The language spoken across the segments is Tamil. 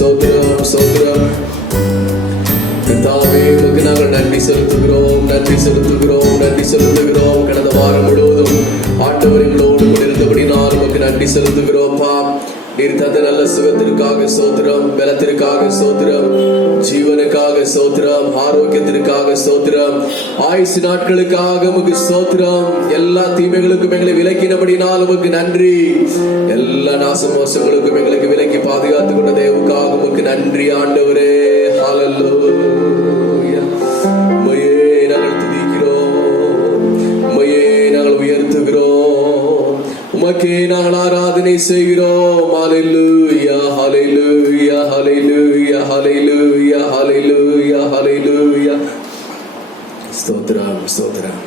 ஸ்தோத்திரம் ஸ்தோத்திரம். கர்த்தாவே உமக்கு நாங்கள் நன்றி செலுத்துகிறோம், நன்றி செலுத்துகிறோம், நன்றி செலுத்துகிறோம். கடந்த வாரம் முழுவதும் ஆண்டவர் எங்களோடு கூட இருந்தபடினால் உமக்கு நன்றி செலுத்துகிறோம்ப்பா. நீர் தந்த நல்ல சுகத்திற்காக ஸ்தோத்திரம், பலத்திற்காக ஸ்தோத்திரம், ஜீவனுக்காக ஸ்தோத்திரம், ஆரோக்கியத்திற்காக ஸ்தோத்திரம், ஆயுசு நாட்களுக்காக உமக்கு ஸ்தோத்திரம். எல்லா தீமைகளுக்கும் எங்களை விலக்கினபடினால் உமக்கு நன்றி. எல்லா நாசமோசங்களுக்கும் எங்களுக்கு விலக்கி பாதுகாத்துக் கொண்ட தேவனுக்காக உமக்கு நன்றி ஆண்டவரே. ஹல்லேலூயா. உம்மையே நாங்கள் துதிக்கிறோம், உம்மையே நாங்கள் உயர்த்துகிறோம், உமக்கே நாங்கள் ஆராதனை செய்கிறோம். ஹல்லேலூயா ஹல்லேலூயா ஹல்லேலூயா ஹல்லேலூயா ஹல்லேலூயா ஹல்லேலூயா. ஸ்தோத்திரம் ஸ்தோத்திரம்.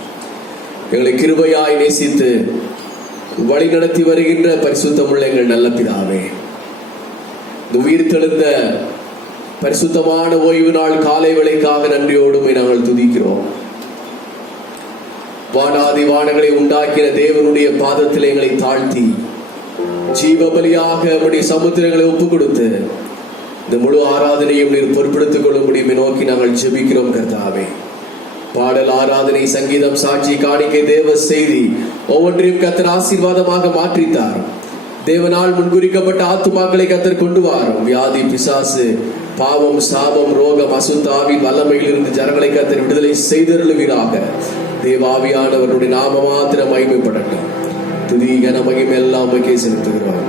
எங்களை கிருபையாய் நேசித்து வழி நடத்தி வருகின்ற பரிசுத்தமுள்ள எங்கள் நல்ல பிதாவே, இந்த உயிர் தெழுந்த பரிசுத்தமான ஓய்வு நாள் காலை வேளைக்காக நன்றியோடு நாங்கள் துதிக்கிறோம். வானாதி வானங்களை உண்டாக்கின தேவனுடைய பாதத்தில் எங்களை தாழ்த்தி ஜீவபலியாக நம்முடைய சமுத்திரங்களை ஒப்புக் கொடுத்து இந்த முழு ஆராதனையும் நீர் பொறுப்படுத்திக் கொள்ளும்படி நோக்கி நாங்கள் ஜெபிக்கிறோம். கர்த்தாவே, பாடல், ஆராதனை, சங்கீதம், சாட்சி, காணிக்கை, தேவ செய்தி ஒவ்வொன்றையும் கர்த்தர் ஆசீர்வாதமாக மாற்றித்தார். தேவனால் முன்குறிக்கப்பட்ட ஆத்துமாக்களை கர்த்தர் கொண்டு வாரும். வியாதி, பிசாசு, பாவம், சாபம், ரோகம், அசுத்தாவின் வல்லமையில் இருந்து ஜனங்களை கர்த்தர் விடுதலை செய்தருளுவீராக. தேவாவியானவருடைய நாம மாத்திரம் மகிமைப்படட்டும். துதி கன மகிமை எல்லாம் உமக்கே செலுத்துகிறோம்.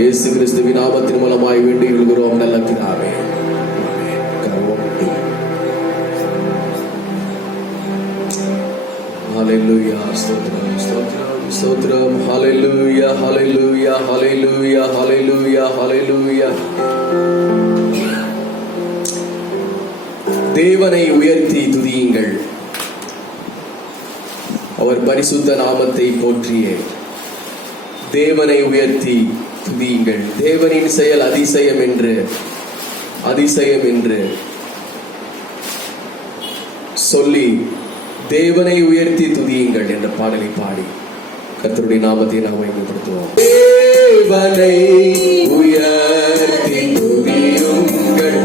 இயேசு கிறிஸ்துவின் நாமத்தின் மூலமாய் வேண்டி கொள்கிறோம் நல்ல பிதாவே. ஹல்லேலூயா. ஸ்தோத்திரம் ஸ்தோத்திரம் ஸ்தோத்திரம். ஹல்லேலூயா ஹல்லேலூயா ஹல்லேலூயா ஹல்லேலூயா ஹல்லேலூயா. தேவனை உயர்த்தி துதியுங்கள், அவர் பரிசுத்த நாமத்தை போற்றியே. தேவனை உயர்த்தி துதியுங்கள். தேவனின் செயல் அதிசயம் என்று சொல்லி தேவனை உயர்த்தி துதியுங்கள் என்ற பாடலை பாடி கர்த்தருடைய நாமத்தை நாம் மகிமைப்படுத்துவோம். தேவனை உயர்த்தி துதியுங்கள்,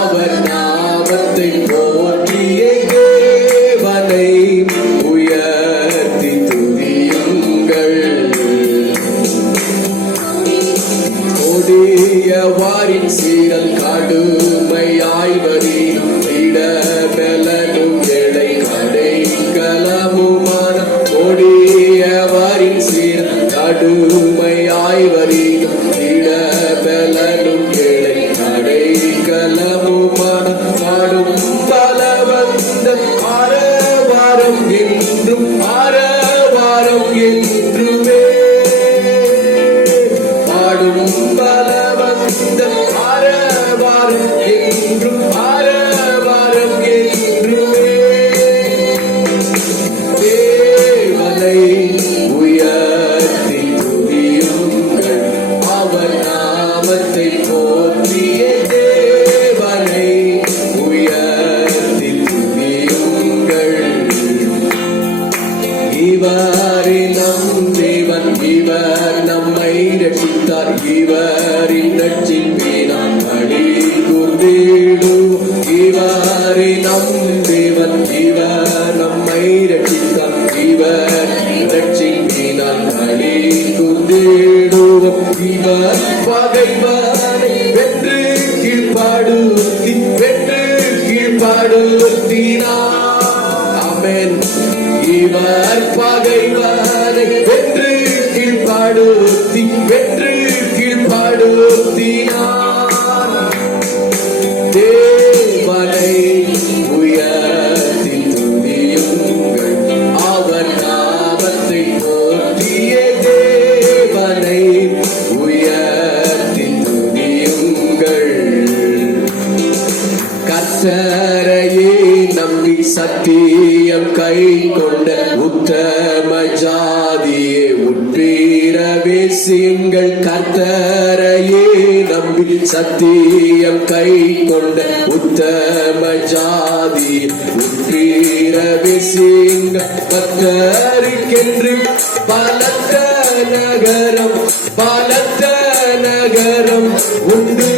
அவர் நாமத்தை போற்றியே. தேவனை உயர்த்தி துதியுங்கள், கொடியவாரின் சீரல் கடுமையாய் வரும் இடபெலனும் எடை கடைக்கலமுமான கொடியவாரின் சீரல் கடுமையாய் வரும் இடபெலனும் எடை கடைக்கலமுமான பாடும் பலவந்த ஆரவாரம் என்றும் ஆரவாரம் என்றுமே. பாடும் பலவந்த ஆரவாரம் என்றும் ஆரவாரம் என்றுமே. தேவனை உயர்த்தி துதியுங்கள், அவர் நாமத்தை போற்றியே. தேவனை உயர்த்தி துதியுங்கள். இவரே நம் தேவன், இவர் நம்மை ரட்சித்தார், இவரின் ரட்சிப்பினால் களி கூர்ந்திடும். இவரே நம் தேவன், இவர் நம்மை ரட்சித்தார், இவர் ரட்சிப்பினால் களி கூர்ந்திடும். இவர் பகைவரை வென்று கீழ்ப்பாடுத்தினார். ஆமென். இவர் பகைவரை வென்று கீழ்ப்பாடுத்தினார். தேவனை உயர்த்தி துதியுங்கள், அவர் நாமத்தை போற்றியே. தேவனை உயர்த்தி துதியுங்கள். கர்த்தரையே நம்பி சத்தியம் கை கொண்ட உத்தம ஜாதியே உட்பிரவேசியுங்கள். கர்த்தரையே நம்பி சத்தியம் கை கொண்ட உத்தம ஜாதி உட்பிரவேசியுங்கள். கர்த்தருக்கென்று பலத்த நகரம் உண்டு.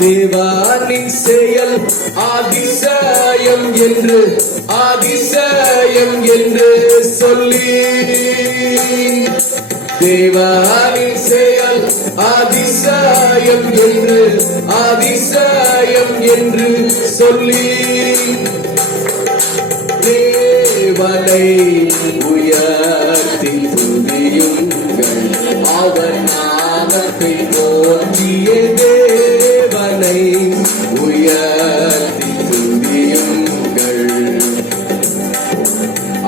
தேவனின் செயல் அதிசயம் என்று அதிசயம் என்று சொல்லி தேவனின் செயல் அதிசயம் என்று அதிசயம் என்று சொல்லி தேவனை உயர்த்தி துதியுங்கள் அவர் நாமத்தை போற்றிய தேவனை உயர்த்தி துதியுங்கள்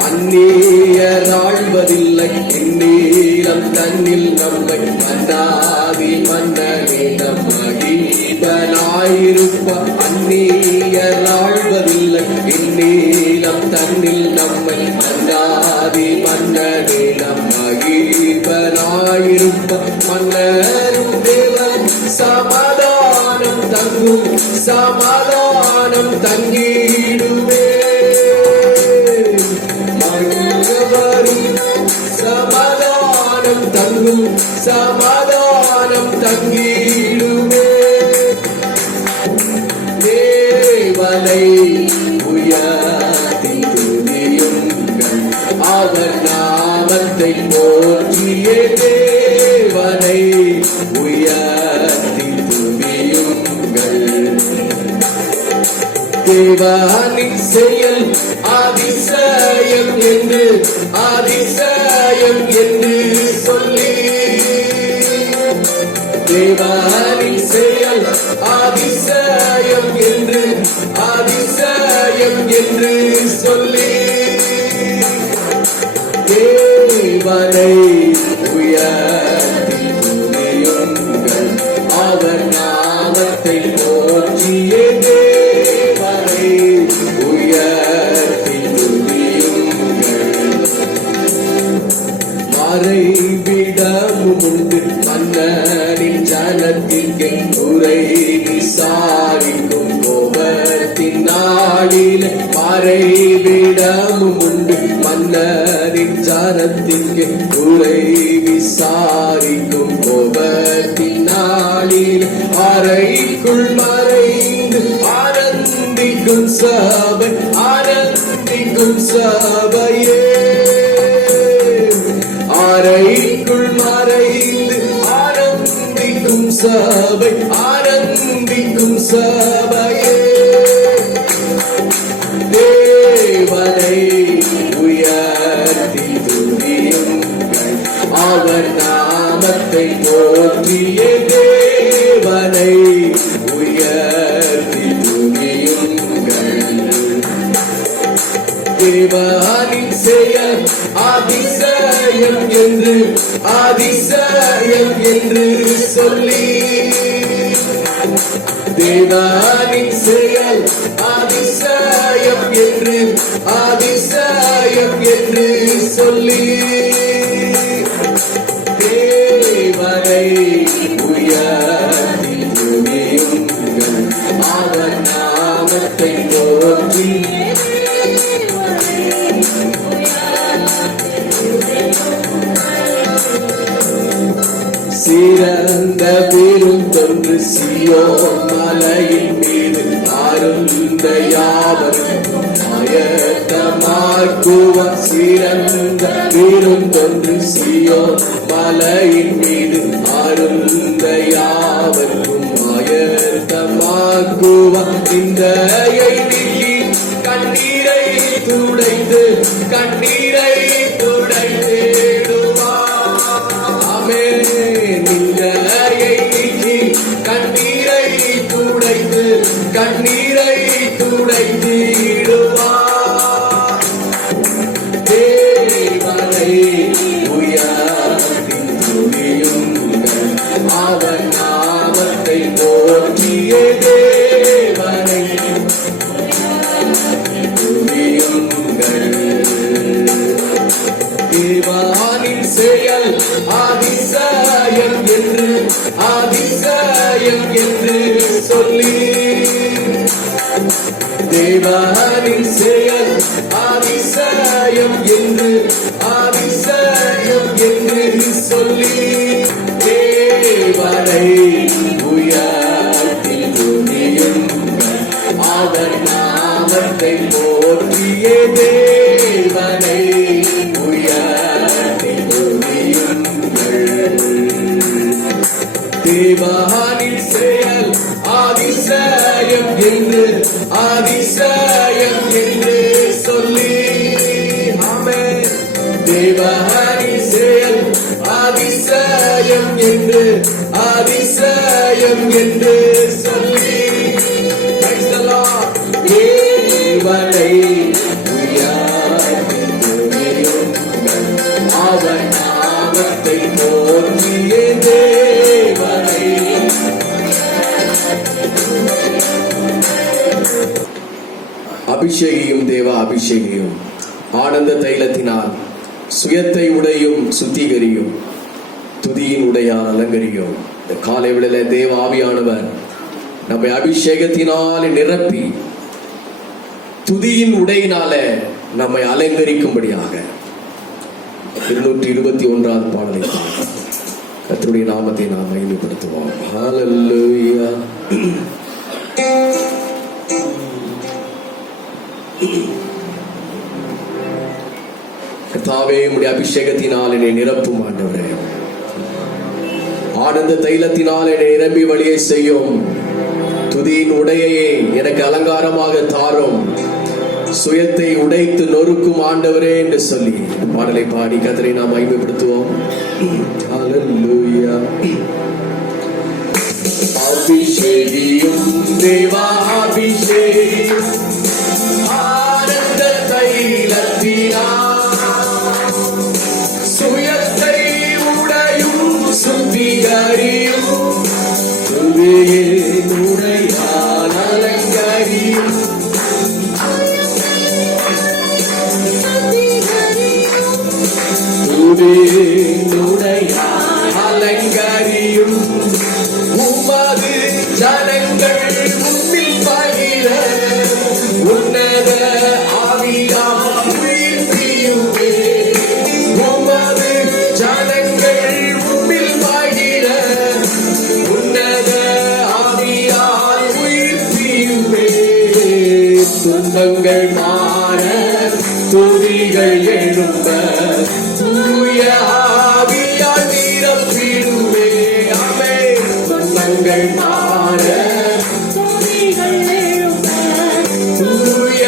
அந்நியர் ஆழ்வதில்லை இந்நீரம் தன்னில் நம்மை மன்னாதி மன்னனே நம் மகிழ்வனாயிருப்ப அந்நியர் ஆழ்வதில்லை இந்நீரம் தன்னில் நம்மை மன்னாதி மன்னனே நம் மகிழ்வனாயிருப்ப மன்னரும் தேவன் சமாதானம் தங்கும் சமாதானம் தங்கிடுவே சமாதானம் தங்கும் சமாதானம் தங்கிடுமே தேவனை உயர்த்தி துதியுங்கள் அவர் நாமத்தை போற்றிய தேவனை உயர்த்தி துதியுங்கள் தேவனின் செயல் அதிசயம் என்று அதிசயம் என்று சொல்லி தேவனின் செயல் அதிசயம் என்று அதிசயம் என்று சொல்லி தேவனை உயர்த்தி துதியுங்கள் அவர் நாமத்தை போற்றிய தேவனை உயர்த்தி துதியுங்கள் மறைவிடமும் உண்டு மன்னனின் ஜனத்திற்கு குறை விசாரிக்கும் கோபத்தின் நாளில் மறைவிடமும் உண்டு மன்னரின் ஜனத்திற்கு குறை விசாரிக்கும் கோபத்தின் நாளில் அறைக்குள் மறைந்து ஆனந்திக்கும் சபை ஆனந்திக்கும் சபையே அறைக்குள் மறைந்து ஆனந்திக்கும் சபை ஆனந்திக்கும் சபையே தேவனை உயர்த்தி துதியுங்கள் அவர் நாமத்தை போற்றிய தேவனை உயர்த்தி துதியுங்கள் தேவனின் செயல் அதிசயம் என்று அதிசயம் என்று சொல்லி தேவனின் செயல் அதிசயம் என்று அதிசயம் என்று சொல்லி தேவனை உயர்த்தி துதியுங்கள் அவர் நாமத்தை போற்றி சிறந்த விருந்தொன்று சீயோன் மலையின் மீது அருந்த யாவரும் ஆயத்தமாக்குவார் சிறந்த விருந்தொன்று சீயோன் மலையின் மீது அருந்த யாவருக்கும் ஆயத்தமாக்குவார் சிந்தையை நீக்கி கண்ணீரை துடைத்து கண்ணீரை துடைத்திடுவார் ஆமென் நிந்தையை நீக்கி கண்ணீரை துடைத்து கண்ணீரை துடைத்திடுவார் தேவனை உயர்த்தி துதியுங்கள் அவர் நாமத்தை போற்றிய தேவனை துதியுங்கள் தேவனின் செயல் அதிசயம் என்று அதிசயம் என்று சொல்லி தேவனின் செயல் அதிசயம் என்று அதிசயம் என்று சொல்லி தேவனை உயர்த்தி நாமத்தை போற்றிய தேவனை உயர்த்தி துதியுங்கள். தேவனின் செயல் அதிசயம் என்று அதிசயம் என்று சொல்லி ஆமென். தேவனின் செயல் அதிசயம் என்று அதிசயம் என்று சொல்லி தேவனை உயர்த்தி துதியுங்கள். அவர் நாமத்தை போற்றிய தேவனை. அபிஷேகியும் தேவா அபிஷேகியும், ஆனந்த தைலத்தினால் சுயத்தை உடையும் சுத்திகரியும், துதியின் உடையால் அலங்கரியும். இந்த காலை வேளையில தேவ ஆவியானவர் நம்மை அபிஷேகத்தினால் நிரப்பி துதியின் உடையினால நம்மை அலங்கரிக்கும்படியாக 221வது பாடலை கர்த்தருடைய நாமத்தை நாம் மகிமைப்படுத்துவோம். ஹல்லேலூயா. கர்த்தாவே, உம்முடைய அபிஷேகத்தினால் என்னை நிரப்பும் ஆண்டவரே. ஆனந்த தைலத்தினால் என்னை நிரம்பி வழியை செய்யும். துதியின் உடையை எனக்கு அலங்காரமாக தாரும். சுயத்தை உடைத்து நொறுக்கும் ஆண்டவரே என்று சொல்லி பாடலை பாடி கர்த்தரை நாம் மகிமைப்படுத்துவோம். ஹல்லேலூயா. அபிஷேகியும் தேவா அபிஷேகியும், ஆனந்த தைலத்தினால் சுயத்தை உடையும் சுத்திகரியும், துதியின் உடையால் அலங்கரியும். துதியின் உடையால் அலங்கரியும். உமது ஜனங்கள் உம்மில் பகிர உன்னத ஆவியால் உயிர்ப்பியுமே. உமது ஜனங்கள் உம்மில் பகிர உன்னத ஆவியால் உயிர்ப்பியுமே. துன்பங்கள் மாற துதிகள் எழும்ப தூய ஆவியால் நிரப்பிடுமே. ஆமென். துன்பங்கள் மாற துதிகள் எழும்ப தூய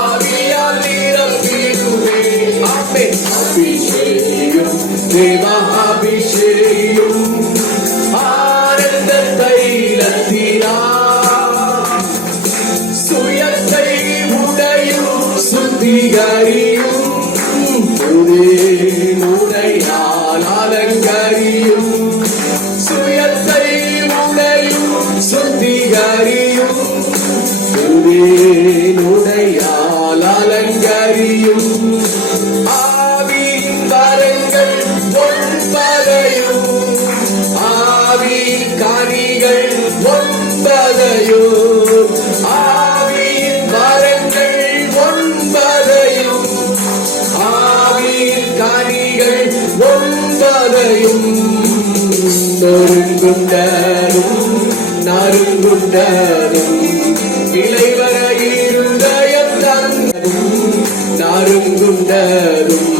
ஆவியால் நிரப்பிடுமே. ஆமென். அபிஷேகம் தேவா அபிஷேகம், ஆனந்த தைலத்தினால் சுயத்தை உடையும் சுத்திகரியும், துதியின் உடையால் அலங்கரியும். சுயத்தை உடையும் சுத்திகரியும், துதியின் உடையால் அலங்கரியும். ஆவியின் வரங்கள் ஒன்பதையும், ஆவியின் கனிகள் ஒன்பதையும், ஆவியின் வரங்கள் ஒன்பதையும், ஆவியின் கனிகள் ஒன்பதையும். நொறுங்குண்டரும் நறுங்குண்டரும் இளைவர இருதயம் தந்தரும், நறுங்குண்டரும்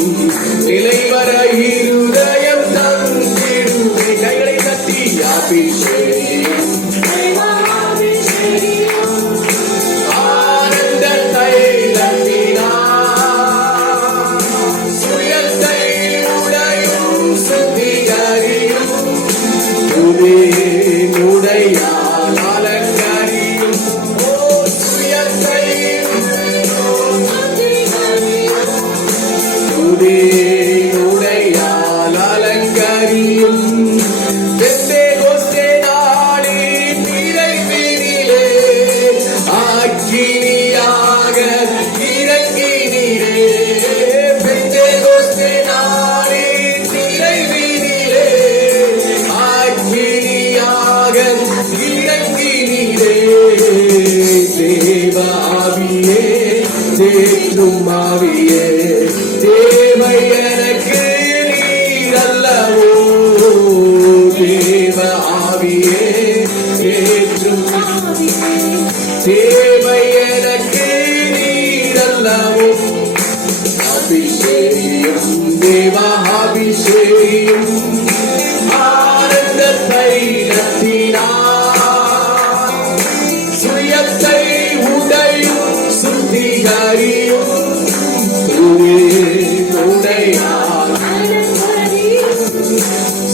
இளைவர இருதயம் தந்திடுமே. கைகளை தட்டி அபிஷேகம் ஆனந்த தைலத்தினால் சுயத்தை உடையும் சுத்திகரியும், துதியின் உடையால் அலங்கரியும். ஓ சுயத்தை துதியின் உடையால் அலங்கரியும். பெந்தேகோஸ்தே நாளின் நிறைவினிலே அக்கினியாக இறங்கினீரே. பெந்தேகோஸ்தே நாளின் நிறைவினிலே அக்கினியாக இறங்கினீரே. தேவ ஆவியே தேற்றும் ஆவியே, தேவை எனக்கு நீர் அல்லவோ. தேவ ஆவியே தேற்றும் தேவை எனக்கு நீர் அல்லவும் அபிஷேகம் தேவா அபிஷேகம் ஆனந்த தைலத்தினார் சுயத்தை உடையும் சுத்திகரியும் உடையார்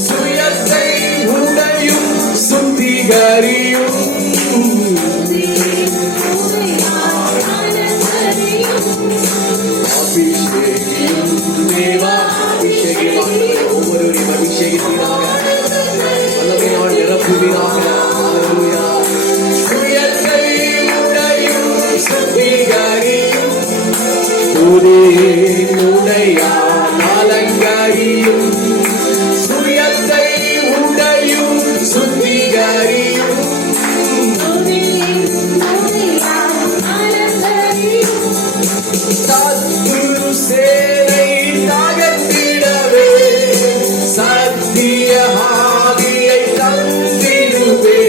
சுயத்தை உடையும் சுத்திகரியும் அபிஷேகம் தேவா அபிஷேகம் ஒவ்வொருவரையும் அபிஷேகத்தினாக வல்லமையால் நிரப்புவீராக. அல்லேலூயா. சுயத்தை உடையும் சுத்திகரியும் உடையார் அலங்கரியும் சுயத்தை உடையும் சுத்திகரியும் சத்துரு சேனை தகர்த்திடவே சத்திய ஆவியை தந்திடுவே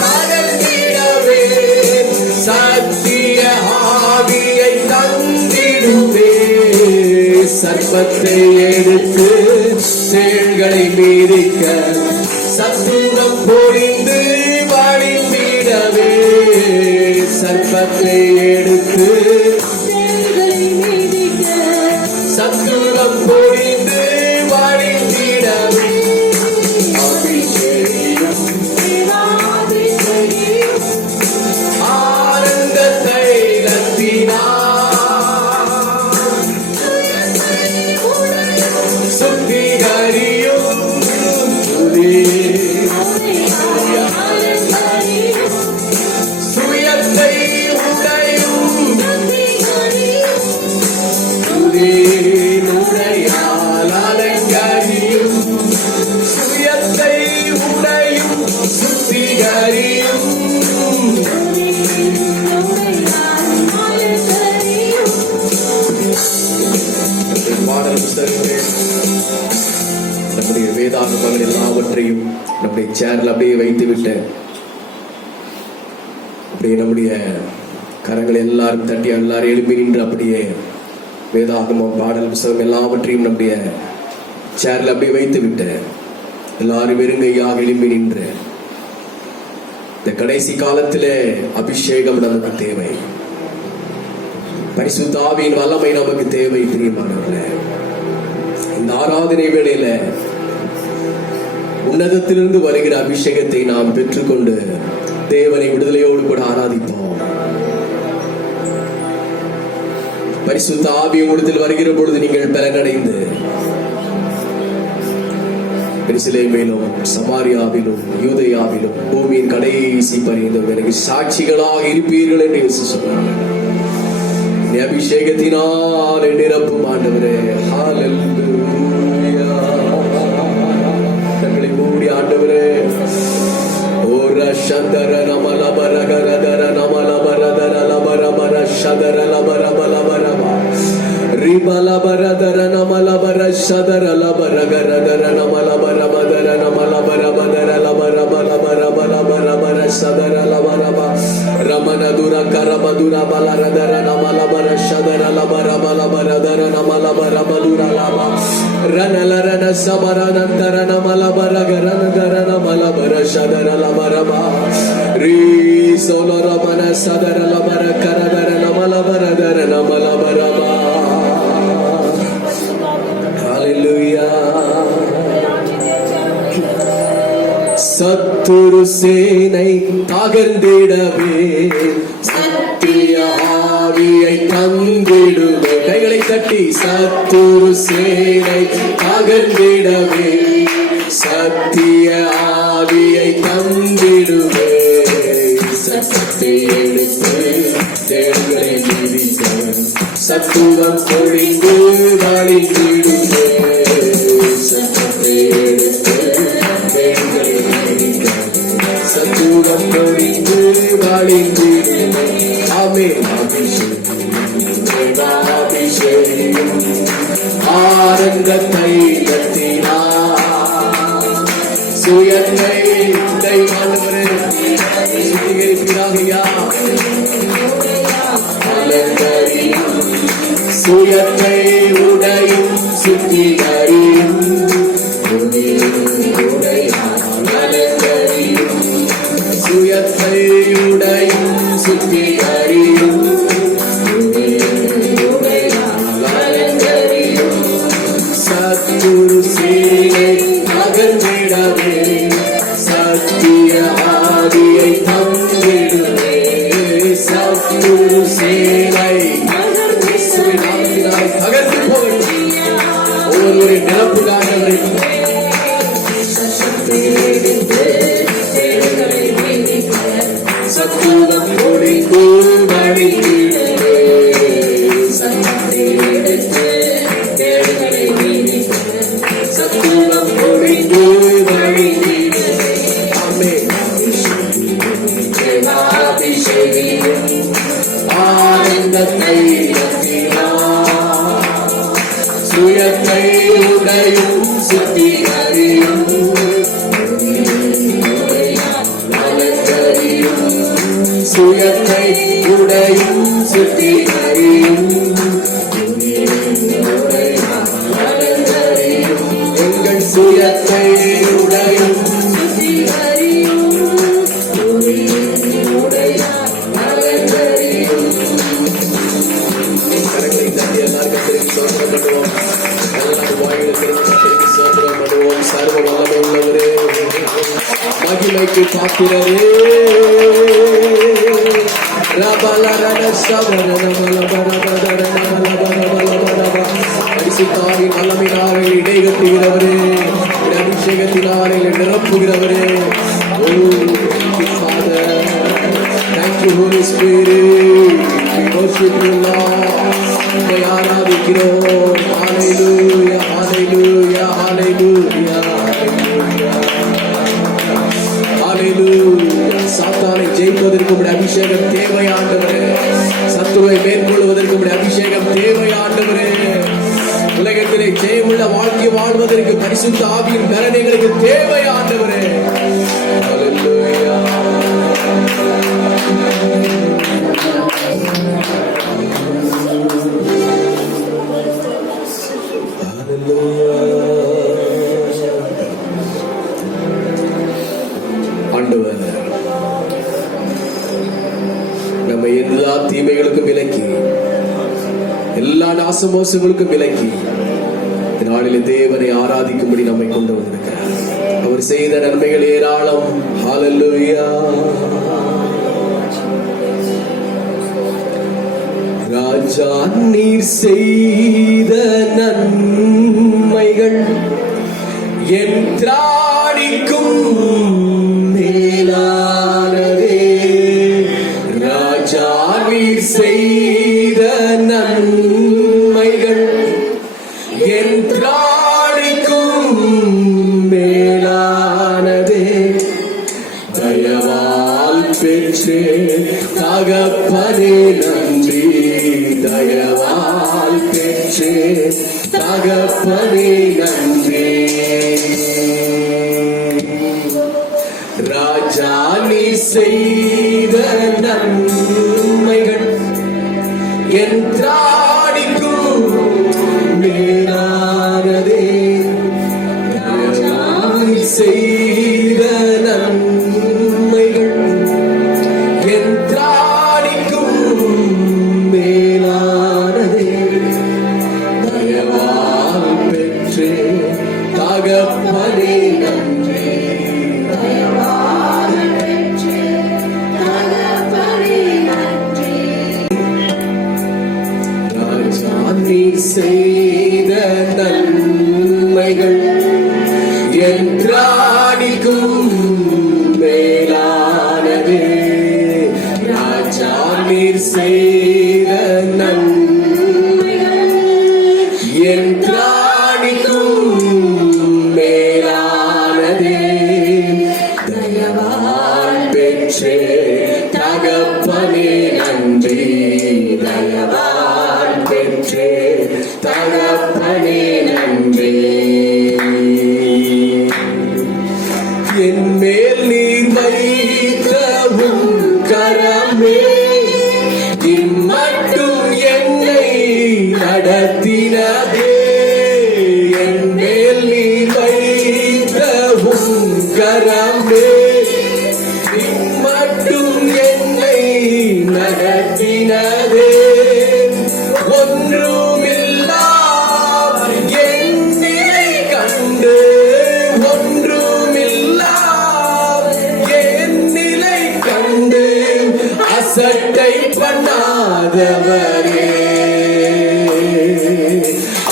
தகர்த்திடவே சத்திய ஆவியை தந்திடுவே சர்ப்பத்தை எடுத்து சேள்களை மீதிக்க சத்துரம் பொழிந்து வழிந்திடவே சர்ப்பத்தை எடுத்து சத்துரம் பொழிந்து வழிந்திடவே அபிஷேகம் ஆனந்த தைலத்தினார் சுத்திகரியும் சுயத்தை உடையும் உடையால் அலங்கரியும் சுயத்தை உடையும் சுத்திகரியும் பாடல் புத்தகங்கள் நம்முடைய வேதாகமங்கள் எல்லாவற்றையும் நம்முடைய சேர்ல அப்படியே வைத்து விட்டு அப்படியே நம்முடைய கரங்களை எல்லாரும் தட்டி எல்லாரும் எழுப்பி நின்று அப்படியே வேதாகமம் பாடல் புத்தகம் எல்லாவற்றையும் நம்முடைய சேர்ல அப்படியே வைத்து விட்டு எல்லாரும் வெறுங்கையாக எழுப்பி நின்று இந்த கடைசி காலத்திலே அபிஷேகம் நமக்கு தேவை. பரிசுத்த ஆவியின் வல்லமை நமக்கு தேவை. பிரியமானவர்களே, இந்த ஆராதனை வேளையில உன்னதத்திலிருந்து வருகிற அபிஷேகத்தை நாம் பெற்றுக்கொண்டு தேவனை விடுதலையோடு கூட ஆராதிப்போம். பரிசுத்த ஆவி உங்களிடத்தில் வருகிற பொழுது நீங்கள் பலனடைந்து எருசலேமிலும் சமாரியாவிலும் யூதேயாவிலும் பூமியின் கடைசி பரியந்தம் எனக்கு சாட்சிகளாக இருப்பீர்கள் என்று இயேசு சொன்னார். அபிஷேகத்தினால் நிரப்பும் ஆண்டவரே. ஹல்லேலூயா. கண்களை மூடி ஆண்டவரே. ஓர சந்தர நமல பரகரதர நமல பரதர லபர பர சதர லபர பல பரமா ரிபல பரதர நமல பர சதர லபர கரதர நமல பர பதர நமல பர பதர லபர பல பர பல பர பர சதர லபர ரமன துர கரமதுர பலரதர நமல பர சதர லபர பல பரதர நமல பர பதுர லப ரனல ரன சபர நந்தர நமல பர கரதர நமல பர சதர லபர ரி சோலர மன சதர லபர கரதர நமல பரதர நமல பர ஹல்லேலூயா. சத்துரு சேனை தகர்ந்திடவே சத்திய ஆவியை தந்திடுவே. கைகளை தட்டி சத்துரு சேனை தகர்ந்திடவே சத்திய ஆவியை தந்திடுவே. சத்தத்தை எடுத்து தேடுகளை மீதிக்க சத்துவம் பொழிந்து வழிந்திடுவே. சத்தத்தை எடுத்து தேடுகளை மீதிக்க சத்துவம் பொழிந்து வழிந்திடுவே. ஆமென். அபிஷேகம் ஆனந்த தைலத்தினார் சுயத்தை சுத்திகரிப்பீராக. சுயத்தை உடையும் சுத்திகரியும் சுயத்தை உடையும் சுத்திகரியும் சத்துரு சேனை அகன்றிடவே சத்திய ஆதியை தந்திடுவே சத்துரு சேனை அகன்று போகட்டும் ஒவ்வொரு நிரப்புகாரவரை சத்துவம் ஒளிந்து வழியிலே சத்துவம் ஒளிந்து வழியிலே அபிஷேகம் ஆனந்தத்தை சுயத்தை உடையும் சுத்திகரியும் சுயத்தை உடையும் சுத்திகரியும் எங்கள் சுயத்தை உடையும் கரங்களை தட்டி எல்லாருக்கும் சோதனை பண்ணுவோம். எல்லாரும் வாயில திரும்பி சோதனை பண்ணுவோம். சர்வ வல்லமை உள்ளவரே, மகிமைக்கு பாத்திரரே, பரிசுத்தாவின் வல்லமையினாலே இடைகட்டுகிறவரே, அபிஷேகத்தினாலே நிரப்புகிறவரே. Thank you, Holy Spirit. We worship you, Lord. உம்மை ஆராதிக்கிறோம். Hallelujah, hallelujah, hallelujah, hallelujah. சாத்தானை ஜெயிப்பதற்கு உம்முடைய அபிஷேகம் தேவை ஆண்டவரே. சத்துருவை மேற்கொள்வதற்கு உம்முடைய அபிஷேகம் தேவை ஆண்டவரே. உலகத்திலே ஜெயமுள்ள வாழ்க்கை வாழ்வதற்கு பரிசுத்த ஆவியின் கருணை எங்களுக்கு தேவை ஆண்டவரே. Hallelujah. ஆண்டவர் நம்ம எல்லா தீமைகளுக்கும் விலக்கி எல்லா நாசமோசங்களுக்கும் விலக்கி நாளிலே தேவனை ஆராதிக்கும்படி நம்மை கொண்டு வந்திருக்கிறார். அவர் செய்த நன்மைகள் ஏராளம். ஹல்லேலூயா. ராஜா நீர் செய்த நன்மைகள் என் திராணிக்கும் மேலானதே. ராஜா நீர் செய்த நன்மைகள் என் திராணிக்கும் மேலானதே. தயவால் பெற்றே தகப்பனே நன்றி. தயவால் பெற்றே தகப்பனே நன்றி. ராஜா நீ செய்த நன்மைகள் என் திராணிக்கும் மேலானதே. ராஜா நீ செய்த நன்மைகள் என் திராணிக்கும் மேலானதே. தயவால் பெற்றே தகப்பனே நன்றி. நீ செய்த நன்மைகள் என் திராணிக்கும் மேலானதே. ராஜா நீர் செய்த நன்மைகள் என் திராணிக்கும் மேலானதே. தயவால் பெற்றே தகப்பனே நன்றி. தயவால் பெற்றே தகப்பனே நன்றி. என் மேல் நீர் வைக்கவும் கரமே இம்மட்டும் என்னை நட நடத்தினதே என் மேல் நீ வைத்த உம் கரமே மட்டும் என்னை நடத்தினதே ஒன்றுமில்லா என் நிலை கண்டு ஒன்றுமில்லா என் நிலை கண்டு அசட்டை பண்ணாதவரே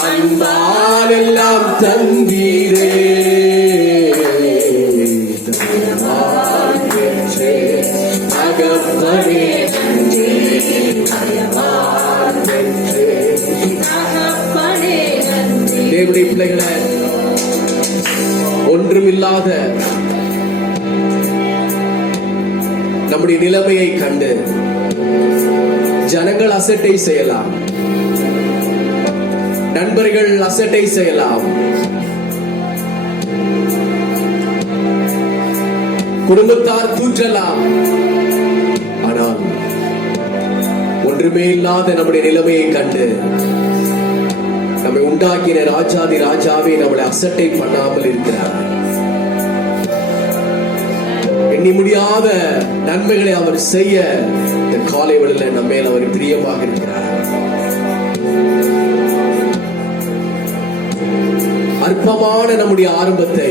அன்பால் எல்லாம் தந்தீரே அகப்பனே தேவனுடைய பிள்ளைகளை ஒன்றுமில்லாத நம்முடைய நிலைமையை கண்டு ஜனங்கள் அசட்டை செய்யலாம், நண்பர்கள் அசட்டை செய்யலாம், குடும்பத்தார் தூற்றலாம். ஆனால் ஒன்றுமே இல்லாத நம்முடைய நிலைமையை கண்டு நம்மை உண்டாக்கின ராஜாதி ராஜாவே நம்மளை அசட்டை பண்ணாமல் இருக்கிறார். எண்ணி முடியாத நன்மைகளை அவர் செய்ய இந்த காலை வேளையில நம்ம மேல் அவர் பிரியமாக இருக்கிறார். அற்பமான நம்முடைய ஆரம்பத்தை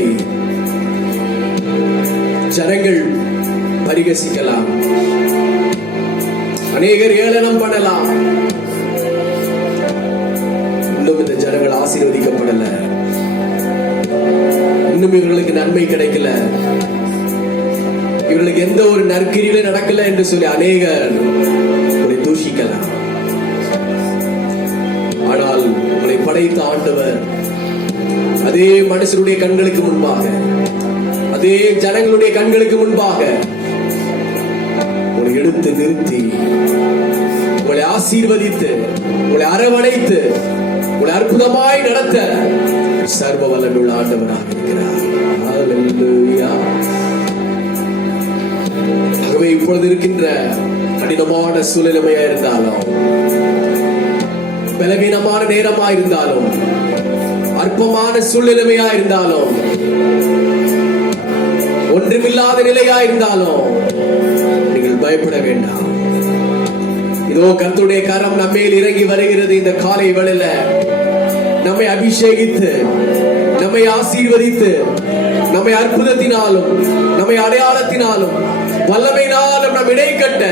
ஜனங்கள் பரிகசிக்கலாம், அநேகர் ஏளனம் பண்ணலாம். இன்னும் இந்த ஜனங்கள் ஆசீர்வதிக்கப்படல, இன்னும் இவர்களுக்கு நன்மை கிடைக்கல, இவர்களுக்கு எந்த ஒரு நற்கிரியில நடக்கல என்று சொல்லி அநேகர் உங்களை தூஷிக்கலாம். ஆனால் உங்களை படைத்த ஆண்டவர் அதே மனுஷருடைய கண்களுக்கு முன்பாக, அதே ஜனங்களுடைய கண்களுக்கு முன்பாக உங்களை எடுத்து நிறுத்தி உங்களை ஆசீர்வதித்து உங்களை அரவணைத்து உங்களை அற்புதமாய் நடத்த சர்வ வல்லமையுள்ள ஆண்டவராக இருக்கிறார். ஹல்லேலூயா. ஆகவே இப்பொழுது இருக்கின்ற கடினமான சூழ்நிலைமையா இருந்தாலும், பலவீனமான நேரமா இருந்தாலும், அற்பமான சூழ்நிலைமையா இருந்தாலும், ஒன்றுமில்லாத நிலையா இருந்தாலும் நீங்கள் பயப்பட வேண்டாம். இதோ கர்த்தருடைய கரம் நம்மேல் இறங்கி வருகிறது. இந்த காலை வேளையில நம்மை அபிஷேகித்து, நம்மை ஆசீர்வதித்து, நம்மை அற்புதத்தினாலும், நம்மை அடையாளத்தினாலும், வல்லமையினாலும் நம் இடை கட்ட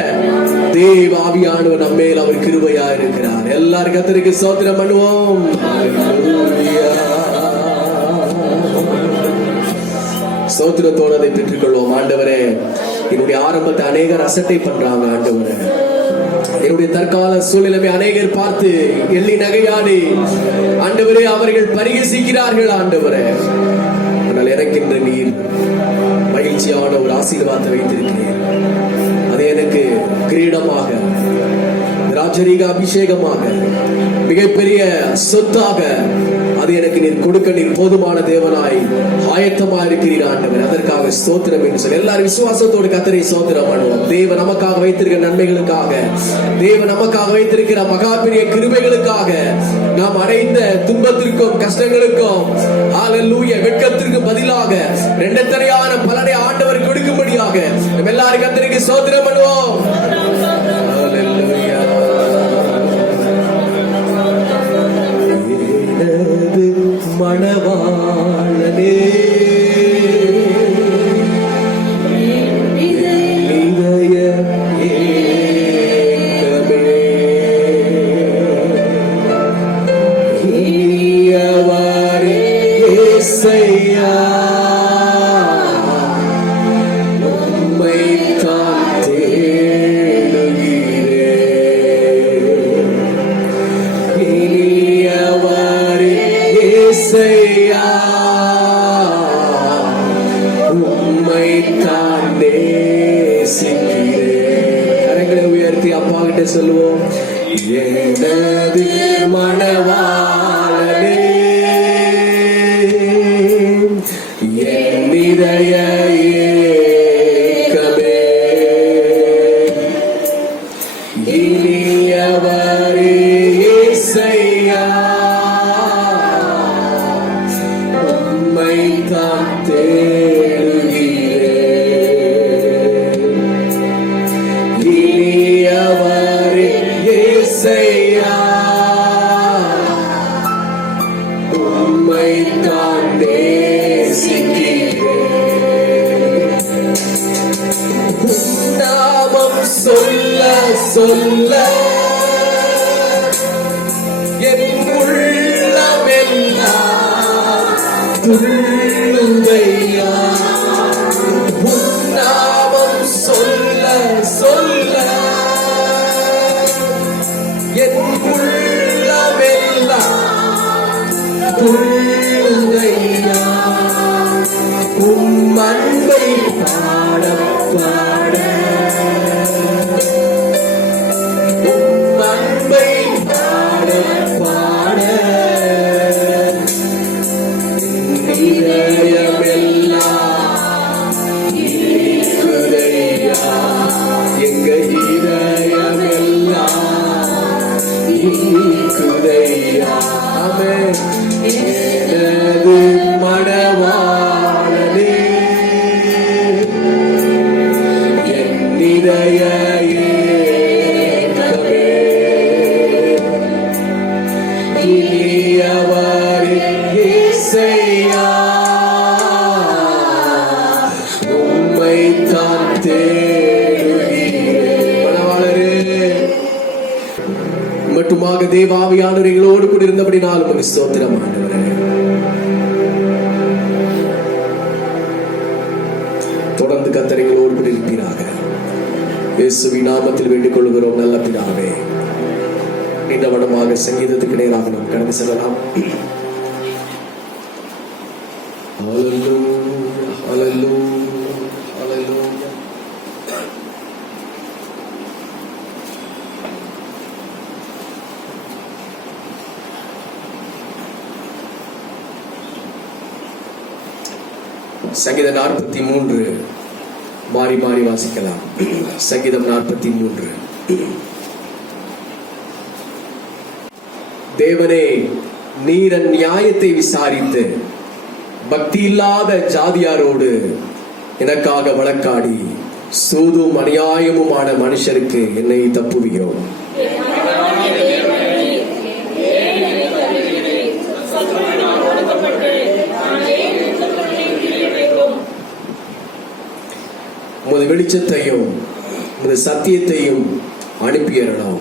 தேவ ஆவியானவர் நம்மேல் அவர் கிருபையா இருக்கிறார். எல்லாரும் கர்த்தருக்கு ஸ்தோத்திரம் பண்ணுவோம். ஸ்தோத்திரத்தோடு அதை பெற்றுக் கொள்வோம். ஆண்டவரே, என்னுடைய ஆரம்பத்தை அநேகர் அசட்டை பண்றாங்க. ஆண்டவரே, என்னுடைய தற்கால சூழ்நிலைமை அநேகர் பார்த்து எள்ளி நகையாடி ஆண்டவரே அவர்கள் பரிகசிக்கிறார்கள். ஆண்டவரே, ஆனால் எனக்கென்று நீர் மகிழ்ச்சியான ஒரு ஆசீர்வாதத்தை வைத்திருக்கிறேன். அது எனக்கு கிரீடமாக, ராஜரீக அபிஷேகமாக, மிகப்பெரிய சொத்தாக அது எனக்கு நீர் கொடுக்க நீர் போதுமான தேவனாய் ஆயத்தமா இருக்கிறீர். ஆண்டவர், அதற்காக ஸ்தோத்திரம் என்று சொல்லி எல்லாரும் விசுவாசத்தோடு கர்த்தரை ஸ்தோத்திரம் பண்ணுவோம். தேவன் நமக்காக வைத்திருக்கிற நன்மைகளுக்காக, தேவன் நமக்காக வைத்திருக்கிற மகா பெரிய கிருபைகளுக்காக, நாம் அடைந்த துன்பத்திற்கும் கஷ்டங்களுக்கும் ஹல்லேலூயா வெட்கத்திற்கு பதிலாக இரண்டத்தனையான பலனை ஆண்டவர் கொடுக்கும்படியாக நம்ம எல்லாரும் கர்த்தருக்கு ஸ்தோத்திரம் பண்ணுவோம். ஹல்லேலூயா. மணவாளனே இதய ஏக்கமே இனியவரே இயேசையா உம்மை தான் தேடுகிறேன். இனியவரே இயேசையா உம்மை தான் நேசிக்கிறேன். கரங்களை உயர்த்தி அப்பா கிட்ட சொல்லுவோம். எனது மணவாளனே என் இதய ஏக்கமே இனியவரே இயேசையா சொல்ல என் உள்ளமெல்லாம் துள்ளுதையா. உன் நாமம் சொல்ல சொல்ல என் உள்ளமெல்லாம் துள்ளுதையா. உம் அன்பை பாட பாட உம் அன்பை பாட பாட இதயமெல்லாம் ஈர்க்குதையா. எங்க இதயமெல்லாம் ஈர்க்குதையா. ஆமென். எனது மணவாளனே என் இதய ஏக்கமே இனியவரே இயேசையா. உம்மைத்தான் தேடுகிறேன். மணவாளரே மட்டுமாக தேவாவியானவர் எங்களோடு கூட இருந்தபடினால் உமக்கு ஸ்தோத்திரம் ஆண்டவரே. தொடர்ந்து கர்த்தர் எங்களோடு கூட இருப்பீராக. இயேசுவின் நாமத்தில் வேண்டிக் கொள்கிறோம் நல்ல பிதாவே. இந்த வடமாக சங்கீதத்துக்கு நேராக நாம் கடந்து செல்லலாம். ஹல்லேலூயா, ஹல்லேலூயா, ஹல்லேலூயா. சங்கீதம் 43 மாறி மாறி வாசிக்கலாம். சங்கீதம் 43. தேவனே, நீர் நியாயத்தை விசாரித்து பக்தி இல்லாத ஜாதியாரோடு எனக்காக வழக்காடி சூதும் அநியாயமுமான மனுஷருக்கு என்னை தப்புவியும். உமது வெளிச்சத்தையும் உமது சத்தியத்தையும் அனுப்பியறணும்.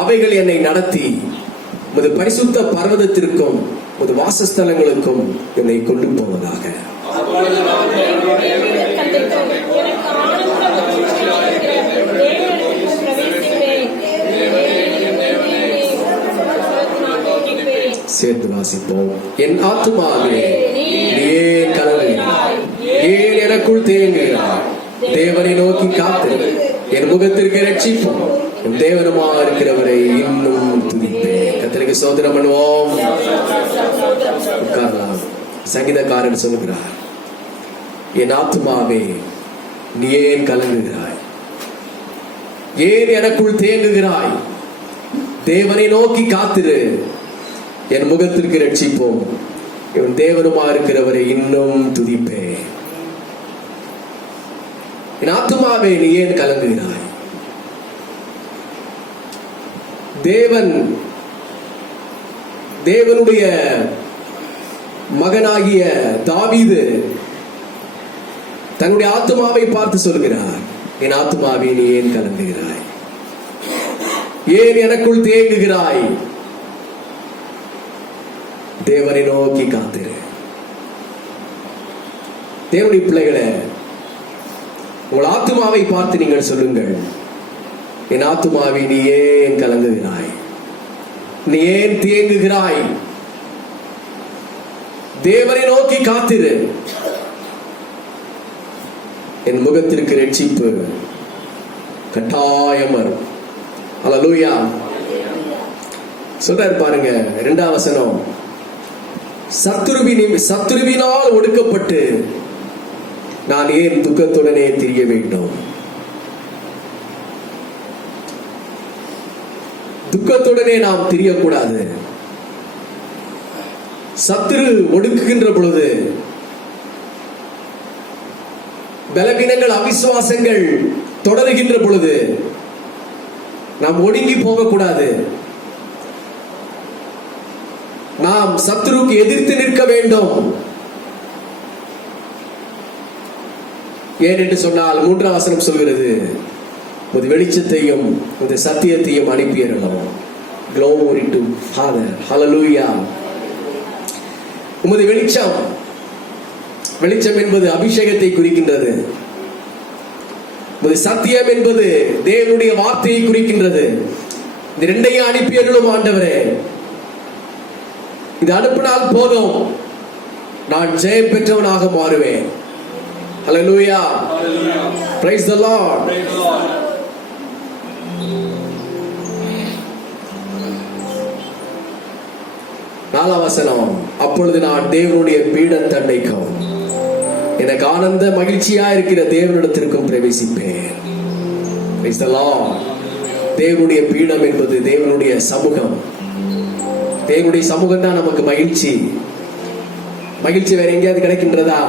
அவைகள் என்னை நடத்தி உமது பரிசுத்த பர்வதத்திற்கும் உமது வாசஸ்தலங்களுக்கும் என்னை கொண்டு போவதாக. சேர்ந்து வாசிப்போம். என் ஆத்துமாவே நீ ஏன் கலங்குகிறாய்? ஏன் எனக்குள் தேங்குகிறாய்? தேவனை நோக்கி காத்து என் முகத்திற்கு ரட்சிப்போம். என் தேவனுமா இருக்கிறவரை இன்னும் துதிப்பேன். கர்த்தருக்கு ஸ்தோத்திரம் பண்ணுவோம். உட்காரலாம். சங்கீதக்காரன் சொல்லுகிறார், என் ஆத்துமாவே நீ ஏன் கலங்குகிறாய்? ஏன் எனக்குள் தேங்குகிறாய்? தேவனை நோக்கி காத்திரு, என் முகத்திற்கு ரட்சிப்போம். என் தேவனுமா இருக்கிறவரை இன்னும் துதிப்பேன். என் ஆத்துமாவே நீ ஏன் கலங்குகிறாய்? தேவனுடைய மகனாகிய தாவீது தன்னுடைய ஆத்துமாவை பார்த்து சொல்கிறார், என் ஆத்துமாவே நீ ஏன் கலங்குகிறாய்? ஏன் எனக்குள் தேங்குகிறாய்? தேவனை நோக்கி காத்திரு. தேவனுடைய பிள்ளைகளை, உங்கள் ஆத்துமாவை பார்த்து நீங்கள் சொல்லுங்கள், என் ஆத்துமாவே நீ ஏன் கலங்குகிறாய்? நீ ஏன் தேங்குகிறாய்? தேவனை நோக்கி காத்திரு, என் முகத்திற்கு ரட்சிப்பு கட்டாயம் வரும். அல்லேலூயா. சொல்றாரு பாருங்க, 2ஆம் வசனம். சத்துருவினால் ஒடுக்கப்பட்டு நான் ஏன் துக்கத்துடனே திரிய வேண்டும்? துக்கத்துடனே நாம் திரியக்கூடாது. சத்துரு ஒடுக்குகின்ற பொழுது, பலவீனங்கள் அவிசுவாசங்கள் தொடருகின்ற பொழுது நாம் ஒடுங்கி போகக்கூடாது. நாம் சத்துருக்கு எதிர்த்து நிற்க வேண்டும். ஏன் என்று சொன்னால் 3ஆம் வசனம் சொல்கிறது, உமது வெளிச்சத்தையும் உமது சத்தியத்தையும் அனுப்பியறோம். Glory to Father. Hallelujah. உமது வெளிச்சம் என்பது அபிஷேகத்தை குறிக்கின்றது. உமது சத்தியம் என்பது தேவனுடைய வார்த்தையை குறிக்கின்றது. இந்த இரண்டையும் அனுப்பியறோம் ஆண்டவரே. இது அனுப்பினால் போதும், நான் ஜெயம் பெற்றவனாக மாறுவேன். Hallelujah. Praise the Lord. நாலாம் வசனம், அப்பொழுது நான் தேவனுடைய பீடத்தண்டைக்கும் எனக்கு ஆனந்த மகிழ்ச்சியா இருக்கிற தேவனிடத்திற்கும் பிரவேசிப்பேன். Praise the Lord. தேவனுடைய பீடம் என்பது தேவனுடைய சமூகம். தேவனுடைய சமூகம் தான் நமக்கு மகிழ்ச்சி. மகிழ்ச்சி வேற எங்கேயாவது கிடைக்கின்றதா?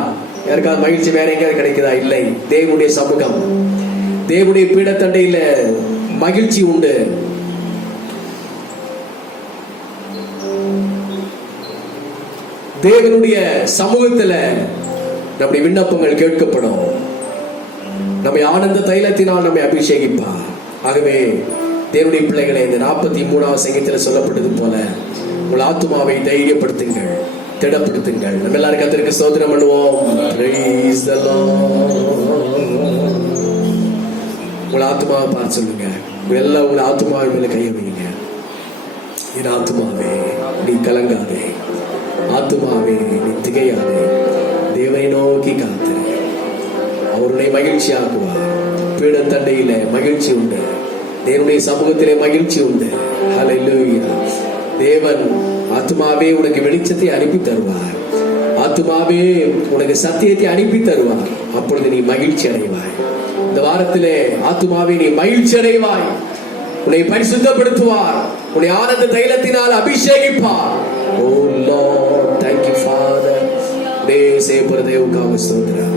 யாருக்காவது மகிழ்ச்சி வேற எங்கேயாவது கிடைக்குதா? இல்லை. தேவனுடைய சமூகம், தேவனுடைய பீடத்தண்டையில மகிழ்ச்சி உண்டு. தேவனுடைய சமூகத்துல நம்முடைய விண்ணப்பங்கள் கேட்கப்படும். நம்மை ஆனந்த தைலத்தினால் நம்மை அபிஷேகிப்பார். ஆகவே தேவனுடைய பிள்ளைகளை, இந்த 43வது சங்கீதத்தில் சொல்லப்பட்டது போல உங்கள் ஆத்துமாவை தைரியப்படுத்துங்கள், திடப்படுத்துங்கள். நம்ம எல்லாரும் கர்த்தருக்கு ஸ்தோத்திரம் பண்ணுவோம். Praise the Lord. உங்கள் ஆத்துமாவை பார்த்து சொல்லுங்க. எல்லாம் உங்கள் ஆத்துமாவை மேல கையை வைங்க. என் ஆத்துமாவே நீ கலங்காதே, ஆத்துமாவே நீ திகையாதே, தேவனை நோக்கி காத்து, அவருடைய மகிழ்ச்சி ஆக்குவார். பீடத்தண்டையில மகிழ்ச்சி உண்டு, தேவனுடைய சமூகத்திலே மகிழ்ச்சி உண்டு. ஹல்லேலூயா. தேவன் ஆத்துமாவே உனக்கு வெளிச்சத்தை அனுப்பி தருவார். ஆத்துமாவே உனக்கு சத்தியத்தை அனுப்பி தருவார். அப்பொழுது நீ மகிழ்ச்சி அடைவாய். இந்த வாரத்திலே ஆத்துமாவே நீ மகிழ்ச்சி அடைவாய். உன்னை பரிசுத்தப்படுத்துவார். உன்னை ஆனந்த தைலத்தினால் அபிஷேகிப்பார். Oh Lord, thank you Father. ஸ்தோத்திரம்.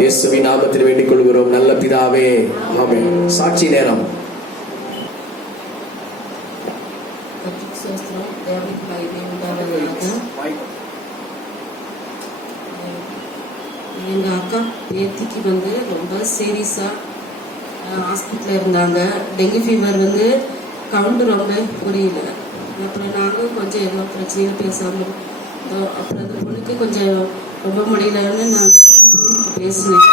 இயேசுவின் நாமத்தில் வேண்டிக் கொள்கிறோம் நல்ல பிதாவே, ஆமென். சாட்சி நேரம். எங்க அக்கா பேத்திக்கு ரொம்ப சீரியஸா ஹாஸ்பிட்டலில் இருந்தாங்க. டெங்கு ஃபீவர் கவுண்ட் ரொம்ப புரியல. அப்புறம் நாங்கள் கொஞ்சம் ஏதோ பிரச்சனையும் பேசாமல் அப்புறம் அந்த பொண்ணுக்கு கொஞ்சம் ரொம்ப முடியலன்னு நான் பேசினேன்.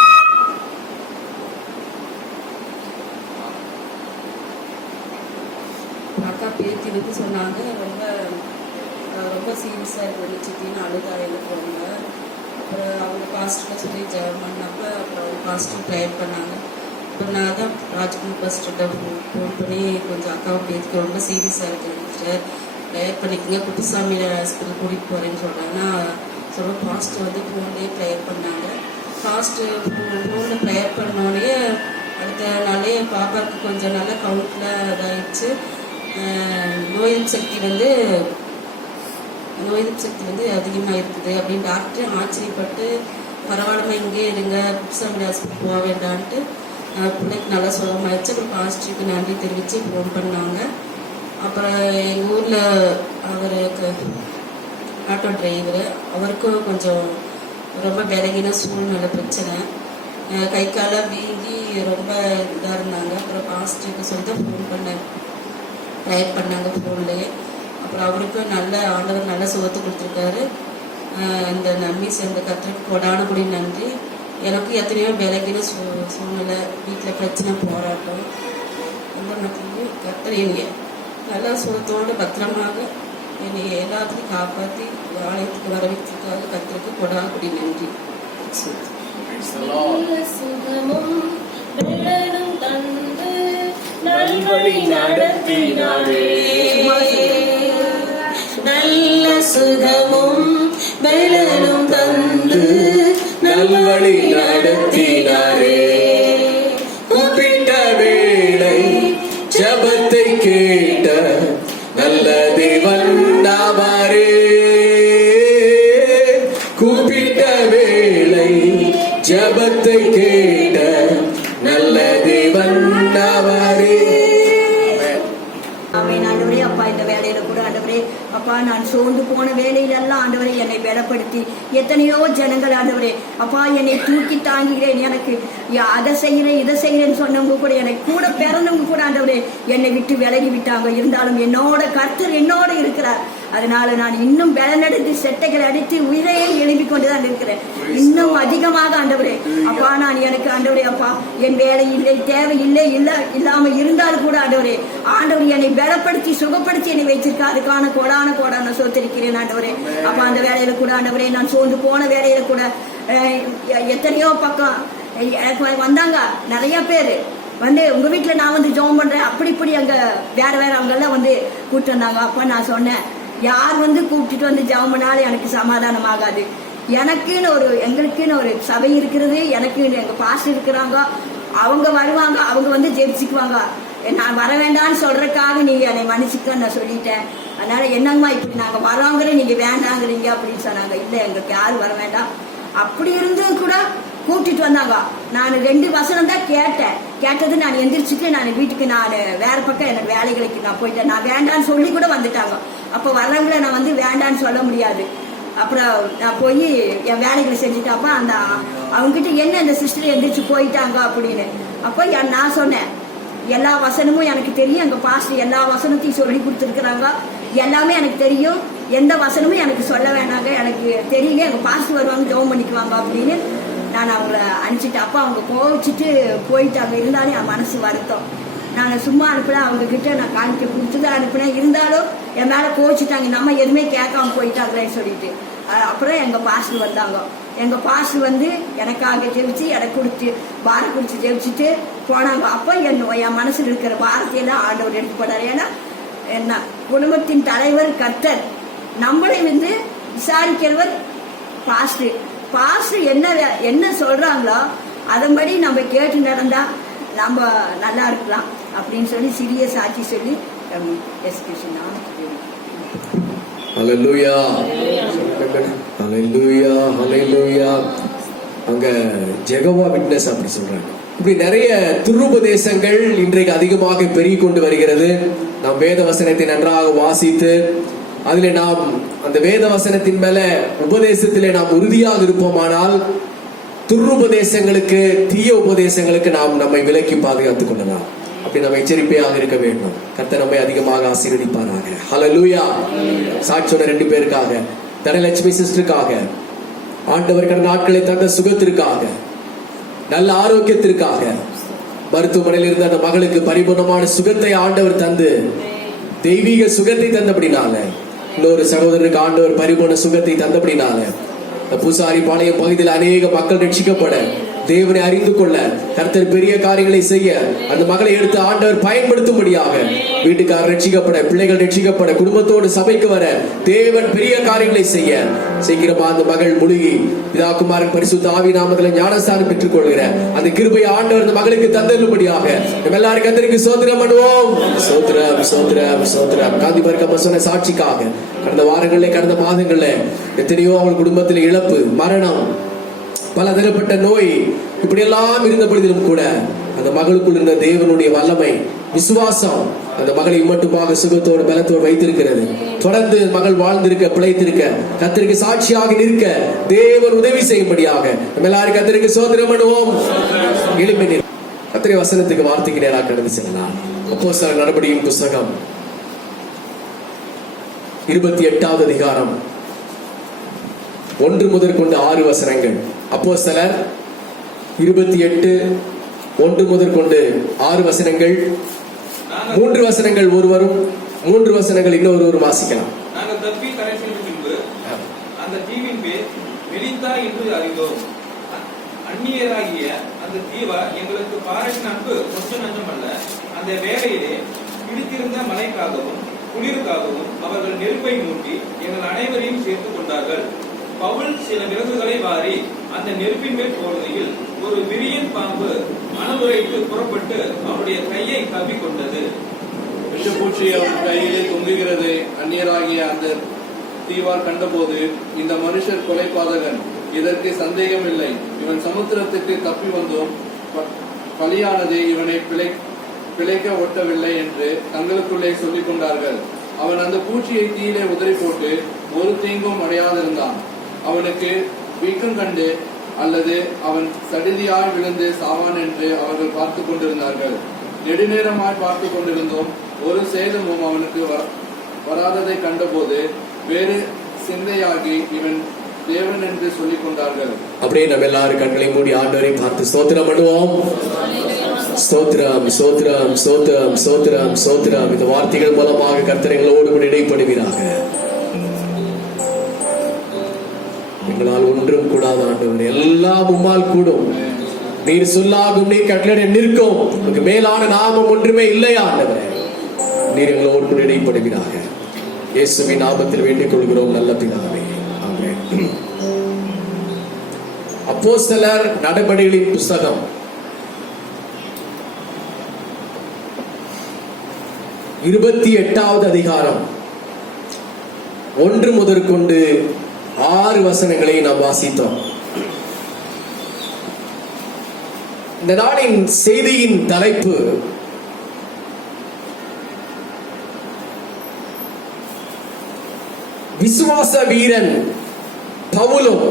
அக்கா பேத்தி சொன்னாங்க ரொம்ப ரொம்ப சீரியஸாக இருக்குது சித்தின்னு அழுதாயில போனாங்க. அப்புறம் அவங்க பாஸ்டர்கிட்ட சொல்லி ஜெபம் பண்ணப்போ அப்புறம் அவங்க பாஸ்டர் ப்ரேயர் பண்ணாங்க. அப்புறம் நான் தான் ராஜ்குமார் பாஸ்டர்கிட்ட ஃபோன் பண்ணி கொஞ்சம் அக்காவை பேத்திக்கு ரொம்ப சீரியஸாக இருக்குது சிஸ்டர், ப்ரேயர் பண்ணிக்கோங்க, குப்புசாமி ஹாஸ்பிட்டல் கூட்டிகிட்டு போகிறேன்னு சொல்கிறாங்கன்னா சொல்ல பாஸ்டர் ஃபோன்லேயே ப்ரேயர் பண்ணாங்க. பாஸ்டர் ஃபோனில் ப்ரேயர் பண்ணோடனே அடுத்த நாளே பாப்பாவுக்கு கொஞ்சம் நல்லா கவுண்டில் இதாகிடுச்சு. நோய் எதிர்ப்பு சக்தி அதிகமாக இருக்குது அப்படின்னு டாக்டர் ஆச்சரியப்பட்டு பரவாயில்லமா இங்கே இருங்க, குப்புசாமி ஹாஸ்பிட்டல் போக வேண்டான்ட்டு பிள்ளைக்கு நல்லா சுகமாயிடுச்சு. அப்புறம் பாஸ்டருக்கு நன்றி தெரிவித்து ஃபோன் பண்ணாங்க. அப்புறம் எங்கள் ஊரில் அவருக்கு ஆட்டோ டிரைவர், அவருக்கும் கொஞ்சம் ரொம்ப விலகின சூழ்நிலை பிரச்சனை, கை கால வீங்கி ரொம்ப இதாக இருந்தாங்க. அப்புறம் பாஸ்டருக்கு சொல்லி ஃபோன் பண்ணேன், ப்ரேயர் பண்ணாங்க ஃபோன்லேயே. அப்புறம் அவருக்கும் நல்ல ஆண்டவர் நல்ல சுகத்தை கொடுத்துருக்காரு. இந்த நம்பி சேர்ந்த கத்திரிக்கு கொடான கூடிய நன்றி. எனக்கு எத்தனையோ விலகின சூழ்நிலை, வீட்டில் பிரச்சனை, போராட்டம், அந்த மாதிரி கத்திர என்னைய நல்ல சுகத்தோடு பத்திரமாக என்னை எல்லாத்துலையும் காப்பாற்றி ஆலயத்துக்கு வர வைக்கிறதுக்காக கத்திரிக்கு கொடான கூடிய நன்றி. நல்ல சுகமும் பலனும் தந்து நல்வழி நடத்தினாரே. கூப்பிட்ட வேளை ஜெபத்தை கேட்ட நல்ல தேவன் நாவாரே. கூப்பிட்ட வேளை ஜெபத்தை கேட்ட நல்ல தேவன் நாவாரே. ஆமென். ஆண்டவரே அப்பா, இந்த வேலையை வேலையில கூட ஆண்டவரே அப்பா நான் சோர்ந்து போன வேலையிலெல்லாம் ஆண்டவரே என்னை பலப்படுத்தி எத்தனையோ ஜனங்கள் ஆண்டவரே அப்பா என்னை தூக்கி தாங்குகிறேன், எனக்கு அதை செய்கிறேன் இதை செய்கிறேன்னு சொன்னவங்க கூட, எனக்கு கூட பிறந்தவங்க கூட ஆண்டவரே என்னை விட்டு விலகி விட்டாங்க. இருந்தாலும் என்னோட கர்த்தர் என்னோட இருக்கிறார். அதனால நான் இன்னும் பலனடைந்து செட்டைகளை அடித்து உயிரையே எழுப்பி கொண்டுதான் இருக்கிறேன். இன்னும் அதிகமாக ஆண்டவரே அப்பா நான் எனக்கு ஆண்டவரே அப்பா என் வேலை இல்லை தேவை இல்லை இல்லாம இருந்தாலும் கூட ஆண்டவரே ஆண்டவர் என்னை பலப்படுத்தி சுகப்படுத்தி என்னை வச்சிருக்கா. அதுக்கான கோடான சோத்திருக்கிறேன் ஆண்டவரே. அப்ப அந்த வேலையில கூட ஆண்டவரே நான் சோர்ந்து போன வேலையில கூட எத்தனையோ பக்கம் எனக்கு வந்தாங்க நிறைய பேர் வந்து உங்க வீட்டுல நான் வந்து ஜெபம் பண்றேன் அப்படி இப்படி அங்க வேற அவங்க எல்லாம் வந்து கூப்பிட்டு வந்தாங்க. அப்ப நான் சொன்னேன், யார் வந்து கூப்பிட்டுட்டு வந்து ஜெபம் பண்ணாலும் எனக்கு சமாதானம் ஆகாது. எங்களுக்குன்னு ஒரு சபை இருக்கிறது, எனக்குன்னு எங்க பாஸ்டர் இருக்கிறாங்க, அவங்க வருவாங்க, அவங்க வந்து ஜெபிச்சுக்குவாங்க. நான் வர வேண்டாம்னு சொல்றதுக்காக நீங்க என்னை மன்னிச்சுக்கன்னு நான் சொல்லிட்டேன். அதனால என்னங்கம்மா இப்படி நாங்க வரோங்கிற நீங்க வேண்டாங்கிறீங்க அப்படின்னு சொன்னாங்க. இல்ல எங்களுக்கு யாரும் வர வேண்டாம். அப்படி இருந்தும் கூட கூட்டிட்டு வந்தாங்க. நான் 2 வசனம் தான் கேட்டது நான் எந்திரிச்சுட்டு நான் வீட்டுக்கு நான் வேற பக்கம் எனக்கு வேலைகளுக்கு நான் போயிட்டேன். நான் வேண்டான்னு சொல்லி கூட வந்துட்டாங்க. அப்ப வர்றவங்கள நான் வந்து வேண்டான்னு சொல்ல முடியாது. அப்புறம் நான் போய் என் வேலைகளை செஞ்சுட்டாப்ப அந்த அவங்ககிட்ட என்ன இந்த சிஸ்டர் எந்திரிச்சு போயிட்டாங்க அப்படின்னு. அப்போ நான் சொன்னேன், எல்லா வசனமும் எனக்கு தெரியும், எங்க பாஸ்டர் எல்லா வசனத்தையும் சொல்லி கொடுத்துருக்குறாங்க, எல்லாமே எனக்கு தெரியும், எந்த வசனமும் எனக்கு சொல்ல வேணாங்க, எனக்கு தெரியுங்க, எங்க பாஸ்டர் வருவாங்க ஜெபம் பண்ணிக்குவாங்க அப்படின்னு நான் அவங்கள அனுப்பிச்சிட்டேன். அப்போ அவங்க கோவிச்சுட்டு போயிட்டாங்க. இருந்தாலும் என் மனசு வருத்தம். நான் சும்மா அனுப்பினேன், அவங்க கிட்ட நான் காணிக்க கொடுத்துதான் அனுப்பினேன். இருந்தாலும் என் மேல கோவிச்சுட்டாங்க, நம்ம எதுவுமே கேட்காம போயிட்டாங்களேன்னு சொல்லிட்டு. அப்புறம் எங்க பாஸ்டர் வந்தாங்க. எங்க பாஸ்டர் வந்து எனக்காக ஜெபிச்சு எனக்கு கொடுத்து பாரம் குடிச்சு ஜெபிச்சுட்டு போனாங்க. அப்போ என் மனசுல இருக்கிற பாரத்தையெல்லாம் ஆண்டவர் எடுத்து போனார். ஏன்னா என்ன குடும்பத்தின் தலைவர் கர்த்தர், நம்மளை வந்து விசாரிக்கிறவர் பாஸ்டர். பாஸ்டர் என்ன சொல்றாங்களோ அதன்படி நம்ம கேட்டு நடந்தா நம்ம நல்லா இருக்கலாம் அப்படின்னு சொல்லி சிறிய சாட்சி சொல்லி ஹல்லேலூயா ஹல்லேலூயா ஹல்லேலூயா. அங்க ஜெகோவா விட்னஸ் அப்படி சொல்றாங்க. இப்படி நிறைய துருபதேசங்கள் இன்றைக்கு அதிகமாக பெருகிக் கொண்டு வருகிறது. நாம் வேத வசனத்தை நன்றாக வாசித்து அதிலே நாம் அந்த வேத வசனத்தின் மேல உபதேசத்திலே நாம் உறுதியாக இருப்போமானால் துருபதேசங்களுக்கு தீய உபதேசங்களுக்கு நாம் நம்மை விலக்கி பாதுகாத்துக் கொள்ளலாம். அப்படி நம்ம எச்சரிக்கையாக இருக்க வேண்டும். கர்த்தர் நம்மை அதிகமாக ஆசீர்வதிப்பாராக. ஹல்லேலூயா. சாட்சியோட 2 பேருக்காக, தனலட்சுமி சிஸ்டருக்காக, ஆண்டவர் கடந்த நாட்களை தந்த சுகத்திற்காக, நல்ல ஆரோக்கியத்திற்காக, மருத்துவமனையில் இருந்த அந்த மகளுக்கு பரிபூர்ணமான சுகத்தை ஆண்டவர் தந்து தெய்வீக சுகத்தை தந்தபடினால, இன்னொரு சகோதரனுக்கு ஆண்டவர் பரிபூர்ண சுகத்தை தந்தபடினால, பூசாரி பாளையம் பகுதியில் அநேக மக்கள் ரட்சிக்கப்பட, தேவனை அறிந்து கொள்ள, கர்த்தர் பெரிய காரியங்களை செய்ய அந்த மகளை எடுத்து ஆண்டவர் பயன்படுத்தும்படியாக, வீட்டுக்காரர் ரட்சிக்கப்பட, பிள்ளைகள் ரட்சிக்கப்பட, குடும்பத்தோடு சபைக்கு வர, தேவன் பெரிய காரியங்களை செய்ய சீக்கிரமா அந்த மகள் முழுகி பிதாகுமாரன் பரிசுத்த ஆவி நாமத்தில் ஞானஸ்தானம் பெற்றுக் கொள்கிற அந்த கிருபையை ஆண்டவர் அந்த மகளுக்கு தந்தரும்படியாக நம்ம எல்லாரும் கர்த்தருக்கு ஸ்தோத்திரம் பண்ணுவோம். ஸ்தோத்திரம் ஸ்தோத்திரம் ஸ்தோத்திரம். காந்திபர்க்க சொன்ன சாட்சிக்காக கடந்த வாரங்களிலே கடந்த மாதங்களில் எத்தனையோ அவள் குடும்பத்தில் இழப்பு, மரணம், பல தரப்பட்ட நோய், இப்படி எல்லாம் இருந்த பொழுதிலும் கூட அந்த மகளுக்குள் இருந்த தேவனுடைய வல்லமை, விசுவாசம் அந்த மகளை மட்டுமாக சுகத்தோடு பலத்தோடு வைத்திருக்கிறது. தொடர்ந்து மகள் வாழ்ந்திருக்க, பிழைத்திருக்க, கர்த்தருக்கு சாட்சியாக நிற்க தேவன் உதவி செய்யும்படியாக நம்ம எல்லாரும் கர்த்தருக்கு ஸ்தோத்திரம் பண்ணுவோம். எளிமை கர்த்தருடைய வசனத்துக்கு வார்த்தைக்கு நேராக கடந்து செல்லலாம். அப்போஸ்தலர் நடபடியின் புத்தகம் 28வது அதிகாரம் 1 முதல் கொண்டு 6 வசனங்கள். அப்போஸ்தலர் 28:1 முதல் கொண்டு 6 வசனங்கள். 3 வசனங்கள் ஒருவரும் 3 வசனங்கள் இன்னொருவரும் வாசிக்கலாம். நாங்கள் தப்பி கரை சென்ற பின்பு அந்த தீவின் பேர் மெலித்தா என்று அறிந்தோம். அந்நியராகிய அந்த தீவா எங்களுக்கு பாராட்டின அன்பு கொஞ்சம் நஞ்சமல்ல. அந்த வேளையிலே பிடித்திருந்த மழைக்காகவும் குளிருக்காகவும் அவர்கள் நெருப்பை மூட்டி எங்கள் அனைவரையும் சேர்த்துக் கொண்டார்கள். பவுல் சில விறகுகளை வாரி அந்த நெருப்பின் மேல் போடுகையில் ஒரு விரியன் பாம்பு மனதுரைத்து புறப்பட்டு அவருடைய கையை கவ்விக் கொண்டது. விஷப்பூச்சி அவர் கையிலே தொங்குகிறது. அந்நியராகிய அந்த தீவார் கண்டபோது, இந்த மனுஷர் கொலைபாதகன், இதற்கு சந்தேகம் இல்லை, இவன் சமுத்திரத்துக்கு தப்பி வந்தோம், பலியானது இவனை பிழைக்க ஒட்டவில்லை என்று தங்களுக்குள்ளே சொல்லிக் கொண்டார்கள். அவன் அந்த பூச்சியை தீயிலே உதறி போட்டு ஒரு தீங்கும் அடையாதிருந்தான். அவனுக்கு வீக்கம் கண்டு அல்லது அவன் சடிதியாய் விழுந்து சாவான் என்று அவர்கள் பார்த்து கொண்டிருந்தார்கள். நெடுநேரமாய் பார்த்து கொண்டிருந்தோம், ஒரு சேதமும் அவனுக்கு வராததை கண்டபோது வேறு சிந்தையாகி இவன் தேவன் என்று சொல்லிக் கொண்டார்கள். அப்படியே நம்ம எல்லாரும் கண்களை மூடி ஆண்டவரை பார்த்து ஸ்தோத்திரம் பண்ணுவோம். ஸ்தோத்திரம், ஸ்தோத்திரம், ஸ்தோத்திரம், ஸ்தோத்திரம், ஸ்தோத்திரம். இந்த வார்த்தைகள் மூலமாக கர்த்தர் எங்களோடு கூட இடைப்படுவீராக. எங்களால் ஒன்றும் கூடாத ஆண்டவரே, எல்லாம் உம்மால் கூடும். நீர் சொல்லாகும், நீர் கட்டளை நிற்கும். உங்களுக்கு மேலான நாமம் ஒன்றுமே இல்லையா ஆண்டவரே? நீர் எங்களோடு கூட இடைப்படுவீராக. இயேசுவின் நாமத்தில் வேண்டிக் கொள்கிறோம் நல்ல பிதாவே, ஆமென். அப்போஸ்தலர் நடபடிகளின் புஸ்தகம் 28வது அதிகாரம் 1 முதற்கொண்டு 6 வசனங்களை நாம் வாசித்தோம். இந்த நாளின் செய்தியின் தலைப்பு விசுவாச வீரன் பவுலும்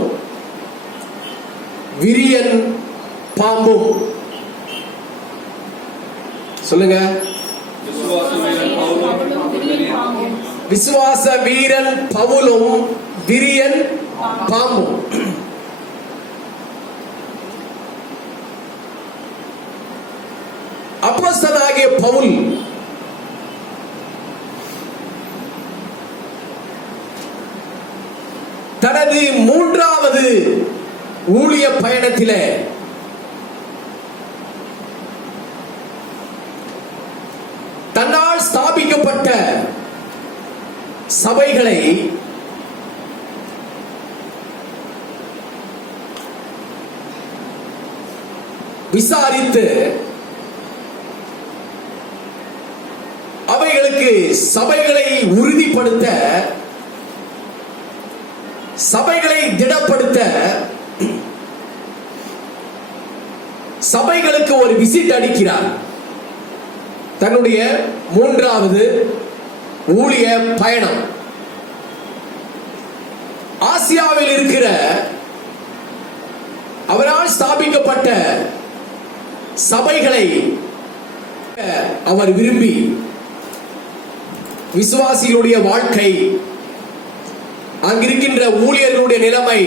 விரியன் பாம்பும். சொல்லுங்க. விசுவாச வீரன் பவுலும் விரியன் பாம்பும். அப்போஸ்தலனாகிய பவுல் தனது 3வது ஊழிய பயணத்திலே தன்னால் ஸ்தாபிக்கப்பட்ட சபைகளை விசாரித்து அவைகளுக்கு சபைகளை உறுதிப்படுத்த, சபைகளை திடப்படுத்த, சபைகளுக்கு ஒரு விசிட் அளிக்கிறார். தன்னுடைய 3வது ஊழிய பயணம் ஆசியாவில் இருக்கிற அவரால் ஸ்தாபிக்கப்பட்ட சபைகளை அவர் விரும்பி விசுவாசிகளுடைய வாழ்க்கை, அங்கிருக்கின்ற ஊழியர்களுடைய நிலைமை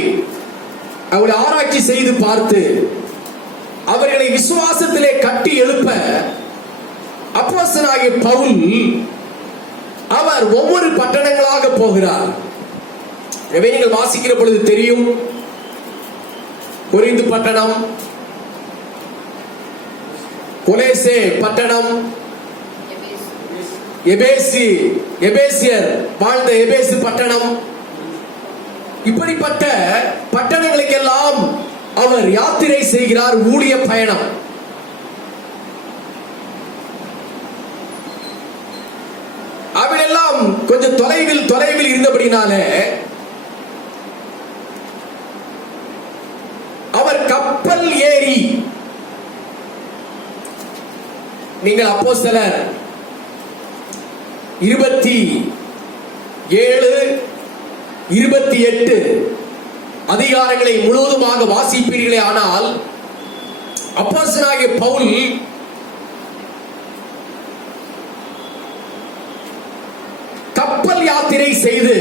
அவரை ஆராய்ச்சி செய்து பார்த்து அவர்களை விசுவாசத்திலே கட்டி எழுப்ப அப்போஸ்தலனாகிய பவுல் அவர் ஒவ்வொரு பட்டணங்களாக போகிறார். எனவே நீங்கள் வாசிக்கிற பொழுது தெரியும், கொரிந்து பட்டணம், கொலேசே பட்டணம், எபேசியர் வாழ்ந்த எபேசு பட்டணம், இப்படிப்பட்ட பட்டணங்களுக்கெல்லாம் அவர் யாத்திரை செய்கிறார். ஊழிய பயணம். அவளெல்லாம் கொஞ்சம் தொலைவில் இருந்தபடினாலே அவர் கப்பல் ஏறி, நீங்கள் அப்போஸ்தலர் 27, 28 அதிகாரங்களை முழுவதுமாக வாசிப்பீர்களே ஆனால் அப்போஸ்தலனாகிய பவுல் கப்பல் யாத்திரை செய்து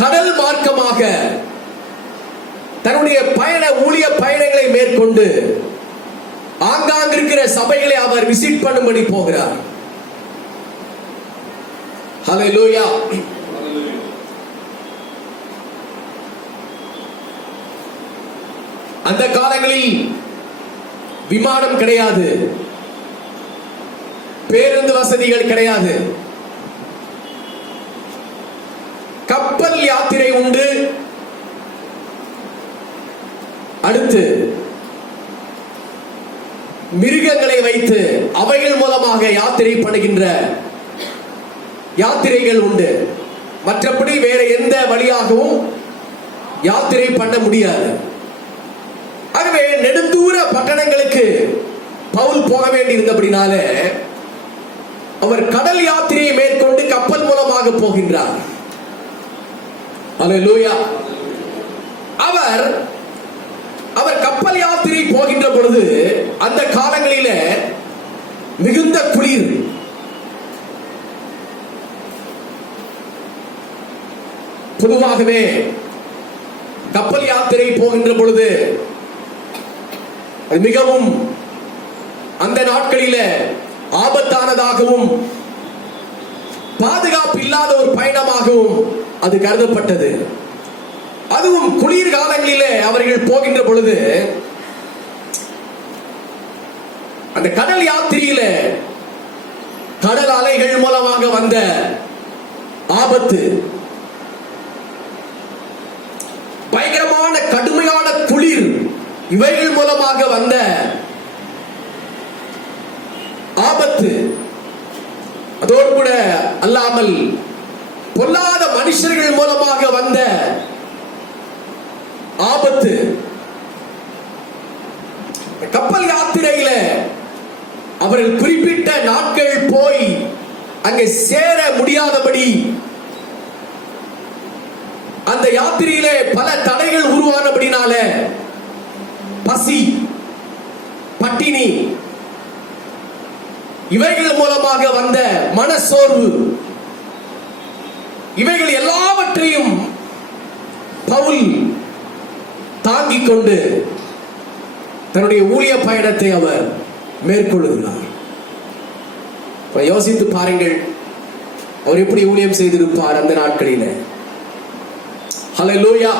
கடல் மார்க்கமாக தன்னுடைய ஊழிய பயணங்களை மேற்கொண்டு ஆங்காங்க இருக்கிற சபைகளை அவர் விசிட் பண்ணும்படி போகிறார். ஹல்லேலூயா. அந்த காலங்களில் விமானம் கிடையாது, பேருந்து வசதிகள் கிடையாது, கப்பல் யாத்திரை உண்டு. அடுத்து மிருகங்களை வைத்து அவைகள் மூலமாக யாத்திரை பண்ணுகின்ற யாத்திரைகள் உண்டு. மற்றபடி வேற எந்த வழியாகவும் யாத்திரை பண்ண முடியாது. ஆகவே நெடுந்தூர பட்டணங்களுக்கு பவுல் போக வேண்டி இருந்தபடினால அவர் கடல் யாத்திரையை மேற்கொண்டு கப்பல் மூலமாக போகின்றார். அல்லேலூயா. அவர் கப்பல் யாத்திரை போகின்ற பொழுது அந்த காலங்களில மிகுந்த குளிர். பொதுவாகவே கப்பல் யாத்திரை போகின்ற பொழுது அது மிகவும் அந்த நாட்களில ஆபத்தானதாகவும் பாதுகாப்பு இல்லாத ஒரு பயணமாகவும் அது கருதப்பட்டது. அதுவும் குளிர் காலங்களிலே அவர்கள் போகின்ற பொழுது அந்த கடல் யாத்திரையில கடல் அலைகள் மூலமாக வந்த ஆபத்து, பயங்கரமான கடுமையான குளிர், இவைகள் மூலமாக வந்த ஆபத்து, அதோடு கூட அல்லாமல் பொல்லாத மனுஷர்கள் மூலமாக வந்த ஆபத்து. கப்பல் யாத்திரையில அவர்கள் குறிப்பிட்ட நாட்கள் போய் அங்கே சேர முடியாதபடி அந்த யாத்திரையிலே பல தடைகள் உருவானபடினால பசி, பட்டினி, இவைகள் மூலமாக வந்த மனசோர்வு, இவைகள் எல்லாவற்றையும் பவுல் தாங்கிக் கொண்டு தன்னுடைய ஊழிய பயணத்தை அவர் மேற்கொள்ளுகிறார். யோசித்து பாருங்கள், அவர் எப்படி ஊழியம் செய்திருப்பார் அந்த நாட்களில். ஹல்லேலூயா.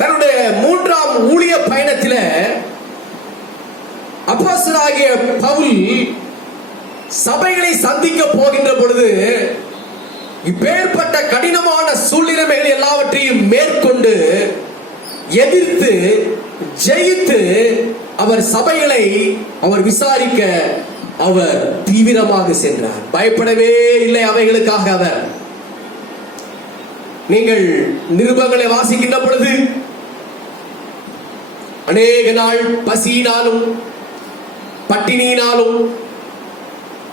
தன்னுடைய 3ஆம் ஊழிய பயணத்தில் அப்போஸ்தலனாகிய பவுல் சபைகளை சந்திக்க போகின்ற பொழுது இப்பேற்பட்ட கடினமான சூழ்நிலைகள் எல்லாவற்றையும் மேற்கொண்டு எதிர்த்து ஜெயித்து அவர் சபைகளை அவர் விசாரிக்க அவர் தீவிரமாக சென்றார். பயப்படவே இல்லை அவைகளுக்காக. அவர் நீங்கள் நிருபங்களை வாசிக்கின்ற பொழுது அநேக நாள் பசியினாலும் பட்டினியினாலும்,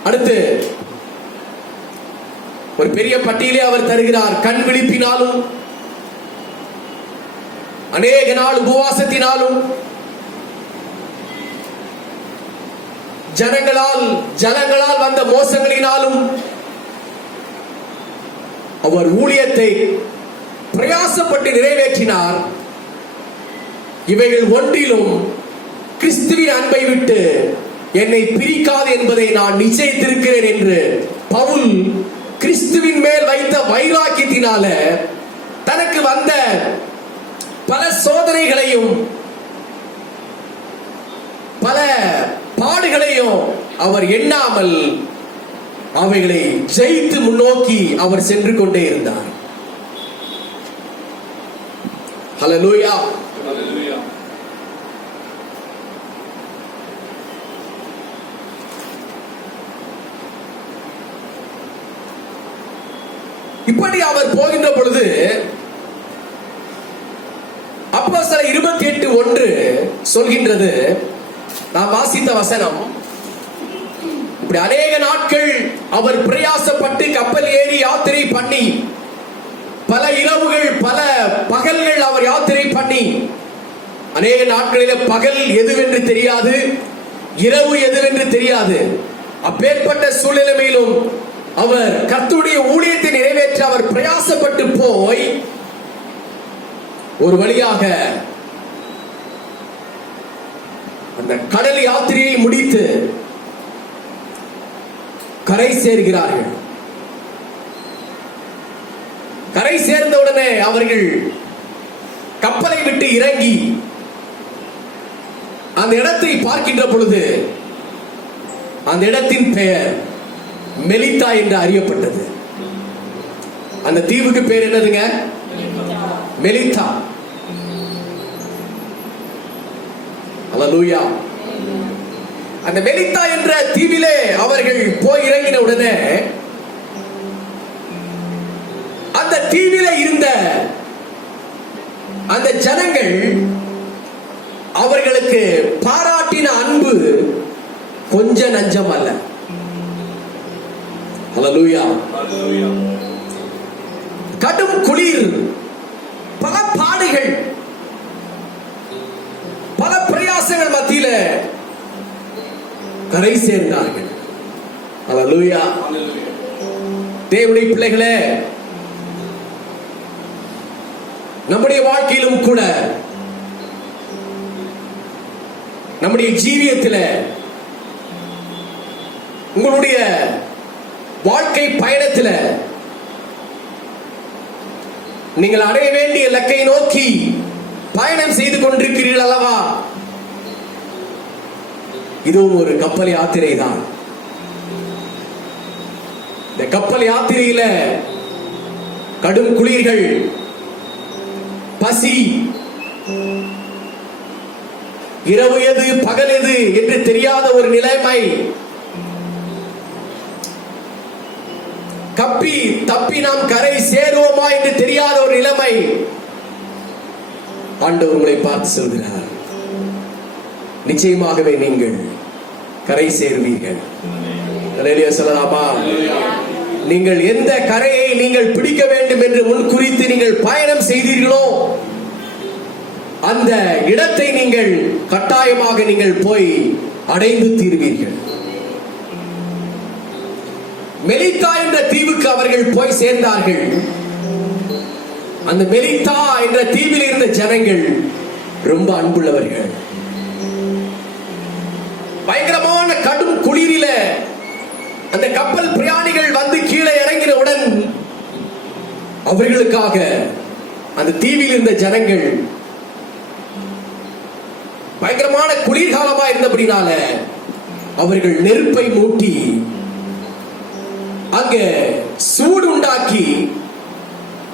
அடுத்து ஒரு பெரிய பட்டியலே அவர் தருகிறார், கண் விழிப்பினாலும், அநேக நாள் உபவாசத்தினாலும், ஜனங்களால் வந்த மோசங்களினாலும் அவர் ஊழியத்தை பிரயாசப்பட்டு நிறைவேற்றினார். இவைகள் ஒன்றிலும் கிறிஸ்துவின் அன்பை விட்டு என்னை பிரிக்காது என்பதை நான் நிச்சயித்திருக்கிறேன் என்று பவுல் கிறிஸ்துவின் மேல் வைத்த வைராக்கியத்தினால தனக்கு வந்த பல சோதனைகளையும் பல பாடுகளையும் அவர் எண்ணாமல் அவைகளை ஜெயித்து முன்னோக்கி அவர் சென்று கொண்டே இருந்தார். ஹல்லேலூயா. ஹல்லேலூயா. இப்படி அவர் போகின்ற பொழுது அப்போஸ்தலர் 28:1 சொல்கின்றது, நாம் வாசித்த வசனம், இப்படி அநேக நாட்கள் அவர் பிரயாசப்பட்டு கப்பல் ஏறி யாத்திரை பண்ணி, பல இரவுகள் பல பகல்கள் அவர் யாத்திரை பண்ணி, அநேக நாட்களிலே பகல் எதுவென்று தெரியாது, இரவு எதுவென்று தெரியாது. அப்பேற்பட்ட சூழ்நிலையிலும் அவர் கர்த்தருடைய ஊழியத்தை நிறைவேற்ற அவர் பிரயாசப்பட்டு போய் ஒரு வழியாக அந்த கடல் யாத்திரையை முடித்து கரை சேர்கிறார்கள். கரை சேர்ந்தவுடனே அவர்கள் கப்பலை விட்டு இறங்கி அந்த இடத்தை பார்க்கின்ற பொழுது அந்த இடத்தின் பெயர் மெலித்தா என்று அறியப்பட்டது. அந்த தீவுக்கு பேர் என்னதுங்க? மெலித்தா. அல்லேலூயா. அந்த மெலித்தா என்ற தீவிலே அவர்கள் போய் இறங்கின உடனே அந்த தீவிலே இருந்த அந்த ஜனங்கள் அவர்களுக்கு பாராட்டின அன்பு கொஞ்ச நஞ்சம் அல்ல. ஹல்லேலூயா. கடும் குளிர், பல பாடுகள், பல பிரயாசங்கள் மத்தியில கரை சேர்ந்தார்கள். ஹல்லேலூயா. தேவனுடைய பிள்ளைகளே, நம்முடைய வாழ்க்கையிலும் கூட, நம்முடைய ஜீவியத்தில், உங்களுடைய வாழ்க்கை பயணத்தில் நீங்கள் அடைய வேண்டிய இலக்கை நோக்கி பயணம் செய்து கொண்டிருக்கிறீர்கள் அல்லவா? இதுவும் ஒரு கப்பல் யாத்திரை தான். இந்த கப்பல் யாத்திரையில கடும் குளிர்கள், பசி, இரவு எது பகல் எது என்று தெரியாத ஒரு நிலைமை, கப்பி தப்பி நாம் கரை சேருவோமா என்று தெரியாத ஒரு நிலைமை. ஆண்டவர் உங்களை பார்த்து சொல்கிறார், நிச்சயமாகவே நீங்கள் கரை சேருவீர்கள். அல்லேலூயா சொல்லலாமா? நீங்கள் எந்த கரையை நீங்கள் பிடிக்க வேண்டும் என்று முன்குறித்து நீங்கள் பயணம் செய்தீர்களோ அந்த இடத்தை நீங்கள் கட்டாயமாக நீங்கள் போய் அடைந்து தீர்வீர்கள். மெலித்தா என்ற தீவுக்கு அவர்கள் போய் சேர்ந்தார்கள். அந்த மெலித்தா என்ற தீவில் இருந்த ஜனங்கள் ரொம்ப அன்புள்ளவர்கள். பயங்கரமான கடும் குளிரில அந்த கப்பல் பிரயாணிகள் வந்து கீழே இறங்கினவுடன் அவர்களுக்காக அந்த தீவில் இருந்த ஜனங்கள், பயங்கரமான குளிர்காலமா இருந்தபடினால அவர்கள் நெருப்பை மூட்டி அங்க சூடு உண்டாக்கி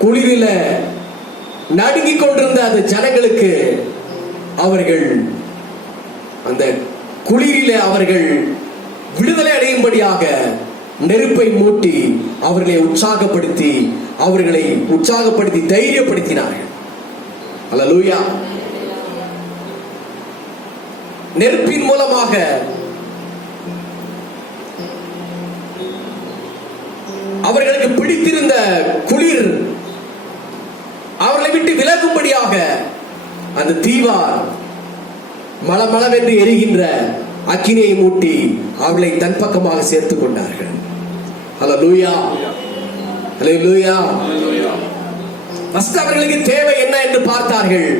குளிரில நடுங்கிக் கொண்டிருந்த அந்த ஜனங்களுக்கு அவர்கள் அந்த குளிரில அவர்கள் விடுதலை அடையும்படியாக நெருப்பை மூட்டி அவர்களை உற்சாகப்படுத்தி தைரியப்படுத்தினார்கள். அல்லேலூயா. நெருப்பின் மூலமாக அவர்களுக்கு பிடித்திருந்த குளிர் அவர்களை விட்டு விலகும்படியாக அந்த தீவார் மளமளவென்று எரிகின்ற அக்கினியை மூட்டி அவர்களை தன் பக்கமாக சேர்த்துக் கொண்டார்கள். அல்லேலூயா. அல்லேலூயா. ஃபர்ஸ்ட் அவர்களுக்கு தேவை என்ன என்று பார்த்தார்கள்.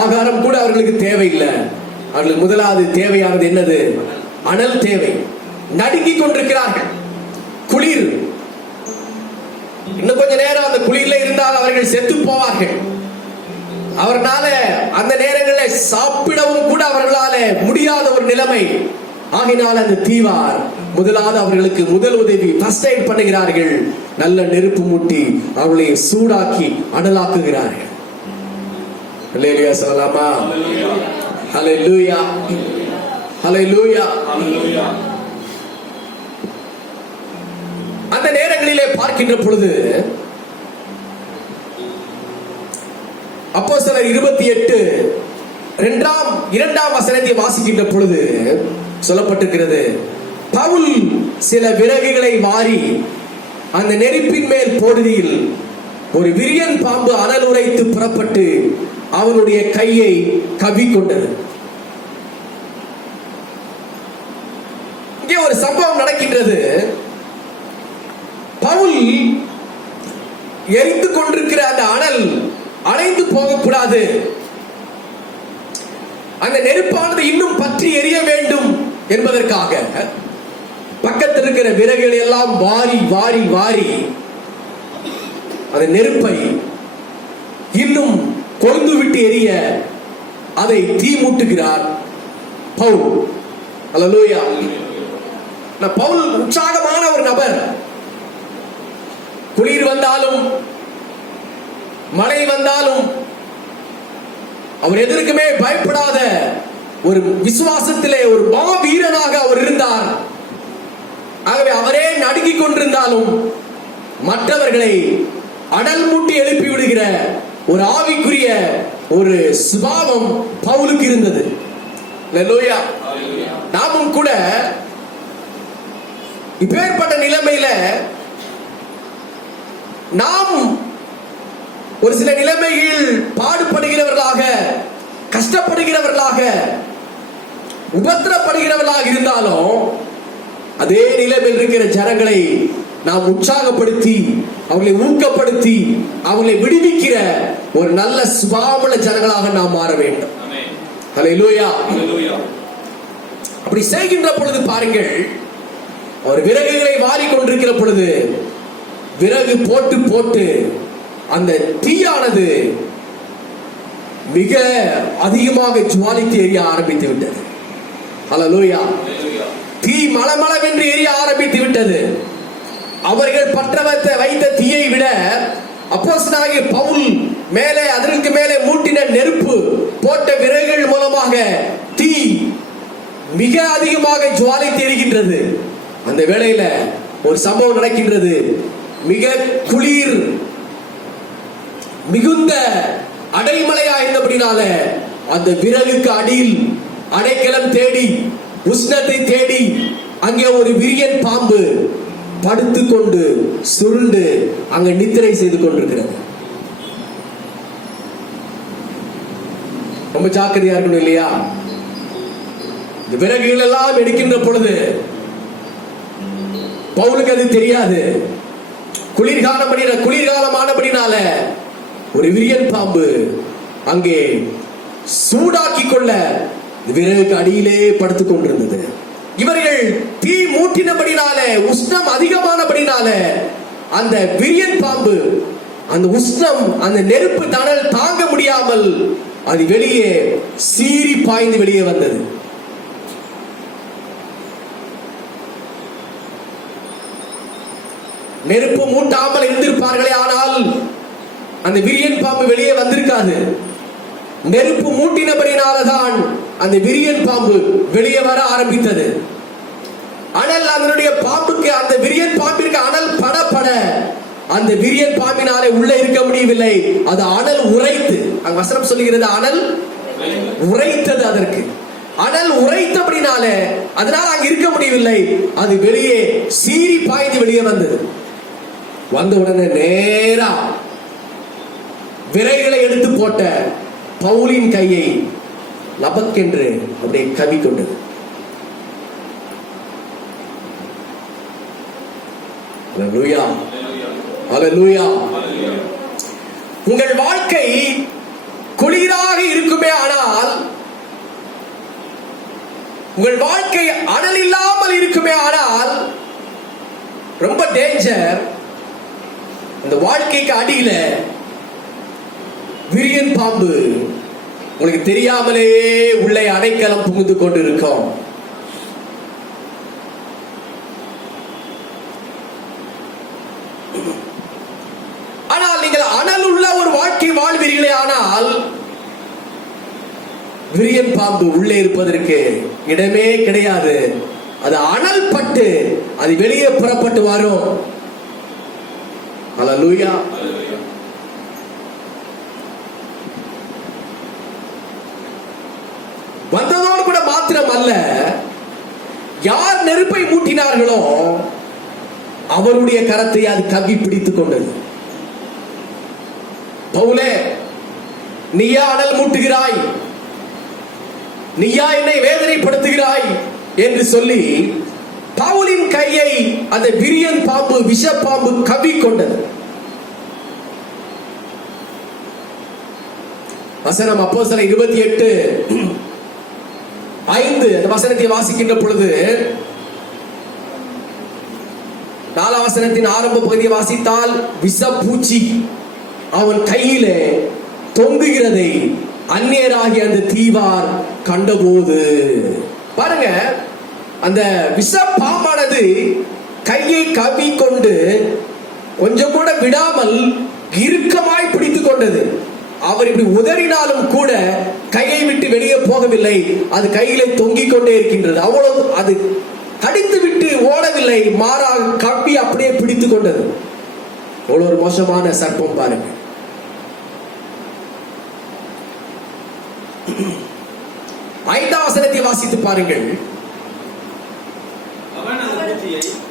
ஆகாரம் கூட அவர்களுக்கு தேவையில்லை. அவர்களுக்கு முதலாவது தேவையானது என்னது? அனல் தேவை. நடுங்கிக் கொண்டிருக்கிறார்கள். குளிர். இன்னும் கொஞ்ச நேரம் அந்த குளிரில் இருந்தால் அவர்கள் செத்து போவார்கள். அவர்களால அந்த நேரங்களில் சாப்பிடவும் கூட அவர்களால முடியாத ஒரு நிலைமை. ஆகினால் அந்த தீவார் முதலாவது அவர்களுக்கு முதல் உதவி, ஃபர்ஸ்ட் எய்ட் பண்ணுகிறார்கள். நல்ல நெருப்பு மூட்டி அவர்களை சூடாக்கி அனலாக்குகிறார்கள். அல்லேலூயா சொல்லலாமா? ஹல்லேலூயா. ஹல்லேலூயா. அந்த நேரங்களிலே பார்க்கின்ற பொழுது அப்போஸ்தலர் 28 2ஆம் வசனத்தை வாசிக்கின்ற பொழுது சொல்லப்பட்டிருக்கிறது, பவுல் சில விறகுகளை வாரி அந்த நெருப்பின் மேல் போடுகையில் ஒரு விரியன் பாம்பு அனல் உரைத்து புறப்பட்டு அவனுடைய கையை கவ்விக்கொண்டது. இங்கே ஒரு சம்பவம் நடக்கின்றது. பவுல் எரிந்து கொண்டிருக்கிற அந்த அனல் அணைந்து போகக்கூடாது, அந்த நெருப்பானது இன்னும் பற்றி எரிய வேண்டும் என்பதற்காக பக்கத்தில் இருக்கிற விறகுகளை எல்லாம் வாரி வாரி வாரி அந்த நெருப்பை இன்னும் கொழுந்து விட்டு எரிய அதை தீ மூட்டுகிறார் பவுல். அல்லேலூயா. பவுல் உற்சாகமான ஒரு நபர். குளிர் வந்தாலும் மழை வந்தாலும் அவர் எதற்குமே பயப்படாத ஒரு விசுவாசத்திலே ஒரு மாவீரனாக அவர் இருந்தார். ஆகவே அவரே நடுங்கிக் கொண்டிருந்தாலும் மற்றவர்களை அனல் மூட்டி எழுப்பி விடுகிற ஒரு ஆவிக்குரிய ஒரு சுபாவம் பவுலுக்கு இருந்தது. அல்லேலூயா. நாமும் கூட இப்பேற்பட்ட நிலைமையில நாம் ஒரு சில நிலைமையில் பாடுபடுகிறவர்களாக, கஷ்டப்படுகிறவர்களாக, உபத்திரப்படுகிறவர்களாக இருந்தாலும் அதே நிலைமையில் இருக்கிற ஜனங்களை நாம் உற்சாகப்படுத்தி, அவர்களை ஊக்கப்படுத்தி, அவர்களை விடுவிக்கிற ஒரு நல்ல சுபாவமுள்ள ஜனங்களாக நாம் மாற வேண்டும். அல்லேலூயா. அப்படி செய்கின்ற பொழுது பாருங்கள், அவர் விறகுகளை வாரிக் கொண்டிருக்கிற பொழுது விறகு போட்டு போட்டு அந்த தீயானது மிக அதிகமாக ஜுவாலித்து எரிய ஆரம்பித்து விட்டது. அல்லேலூயா. தீ மளமளவென்று எரிய ஆரம்பித்து விட்டது. அவர்கள் பற்ற வைத்த தீயை விட அப்போஸ்தலனாகிய பவுல் மேலே, அதற்கு மேலே மூட்டின நெருப்பு போட்ட விறகுகள் மூலமாக தீ மிக அதிகமாக ஜுவாலித்து எரிகின்றது. அந்த வேளையில ஒரு சம்பவம் நடக்கின்றது. மிக குளிர் மிகுந்த அடைமழையா இருந்தபடினால அந்த விறகுக்கு அடியில் அடைக்கலம் தேடி, உஷ்ணத்தை தேடி அங்கே ஒரு விரியன் பாம்பு படுத்துக்கொண்டு சுருண்டு அங்க நித்திரை செய்து கொண்டிருக்கிறது. ரொம்ப ஜாக்கிரதையா இருக்கணும் இல்லையா? இந்த விறகுகள் எல்லாம் எடுக்கின்ற பொழுது பவுலுக்கு அது தெரியாது. குளிர்காலம் ஆனபடினால ஒரு விரியன் பாம்பு அங்கே சூடாக்கி கொள்ள விறகுக்கு அடியிலே படுத்துக் கொண்டிருந்தது. இவர்கள் தீ மூட்டினபடினால, உஷ்ணம் அதிகமானபடினால அந்த விரியன் பாம்பு அந்த உஷ்ணம், அந்த நெருப்பு தணல் தாங்க முடியாமல் அது வெளியே சீறி பாய்ந்து வெளியே வந்தது. நெருப்பு மூட்டாமல் இருந்திருப்பார்களே, ஆனால் அந்த விரியன் பாம்பு வெளியே வந்திருக்காது. நெருப்பு மூட்டினபடினால்தான் அந்த விரியன் பாம்பு வெளியே வர ஆரம்பித்தது. அனல் அதனுடைய பாம்புக்கு, அந்த விரியன் பாம்பிற்கு அனல் பட பட அந்த விரியன் பாம்பினாலே உள்ளே இருக்க முடியவில்லை. அது அனல் உரைத்து, அங்க வசனம் சொல்லுகிறது அனல் உரைத்தது. அதற்கு அனல் உரைத்தபடினாலே அதனால் அங்க இருக்க முடியவில்லை. அது வெளியே சீறி பாய்ந்து வெளியே வந்தது. வந்த உடனே நேரா விரைகளை எடுத்து போட்ட பவுலின் கையை லபக்கென்று அப்படியே கவி கொண்டது. அல்லேலூயா, அல்லேலூயா. உங்கள் வாழ்க்கை குளிராக இருக்குமே ஆனால், உங்கள் வாழ்க்கை அனல் இல்லாமல் இருக்குமே ஆனால் ரொம்ப டேஞ்சர். அந்த வாழ்க்கைக்கு அடியில விரியன் பாம்பு உங்களுக்கு தெரியாமலே உள்ளே அடைக்கலம் புகுந்து கொண்டு இருக்கும். ஆனால் நீங்கள் அனல் உள்ள ஒரு வாழ்க்கை வாழ்வீர்களே ஆனால் விரியன் பாம்பு உள்ளே இருப்பதற்கு இடமே கிடையாது. அது அனல் பட்டு அது வெளியே புறப்பட்டு வரும். அல்லேலூயா. வந்ததோடு கூட மாத்திரம் அல்ல, யார் நெருப்பை மூட்டினார்களோ அவருடைய கரத்தை அது கவ்வி பிடித்துக் கொண்டது. பவுலே, நீயா அனல் மூட்டுகிறாய், நீயா என்னை வேதனைப்படுத்துகிறாய் என்று சொல்லி பவுலின் கையை அந்த விரியன் பாம்பு, விஷ பாம்பு கவ்வி கொண்டது. வசனம் அப்போஸ்தலர் 28:5 அந்த வசனத்தை வாசிக்கின்ற பொழுது 4 வசனத்தின் ஆரம்ப பகுதியை வாசித்தால், விஷப்பூச்சி அவன் கையிலே தொங்குகிறதை அந்நியராகிய அந்த தீவார் கண்டபோது, பாருங்க, அந்த விஷ பாம்பானது கையை கவ்வி கொண்டு கொஞ்சம் கூட விடாமல் இறுக்கமாய் பிடித்துக் கொண்டது. அவர் இப்படி உதறினாலும் கூட கையை விட்டு வெளியே போகவில்லை. அது கையிலே தொங்கிக் கொண்டே இருக்கின்றது. அவ்வளவு அது கடித்து விட்டு ஓடவில்லை, மாறாக கவ்வி அப்படியே பிடித்துக் கொண்டது. அவ்வளவு ஒரு மோசமான சர்ப்பம் பாருங்க. 5ஆம் வசனத்தை நீங்கள் வாசித்து பாருங்கள்.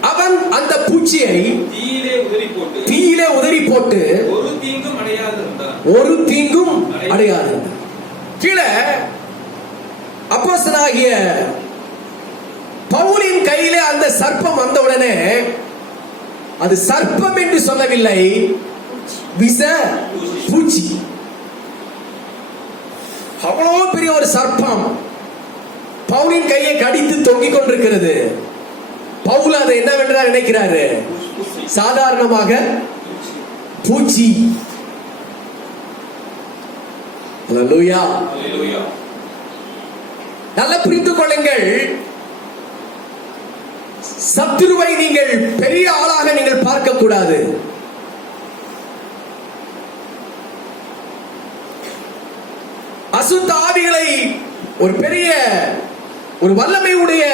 அவன் அந்த பூச்சியை தீயிலே உதறி போட்டு ஒரு தீங்கும் அடையாதிருந்தான். ஒரு தீங்கும் அடையாதிருந்தான். கீழே அப்போஸ்தலனாகிய பவுலின் கையிலே அந்த சர்ப்பம் வந்தவுடனே அது சர்ப்பம் என்று சொல்லவில்லை, விஷ பூச்சி. அவ்வளவு பெரிய ஒரு சர்ப்பம் பவுலின் கையை கடித்து தொங்கிக் கொண்டிருக்கிறது. பவுல் அதை என்னவென்றால் நினைக்கிறாரு, சாதாரணமாக பூச்சி. அல்லேலூயா. நல்லா புரிந்து கொள்ளுங்கள், சத்துருவை நீங்கள் பெரிய ஆளாக நீங்கள் பார்க்க கூடாது. அசுத்த ஆவிகளை ஒரு பெரிய ஒரு வல்லமை உடைய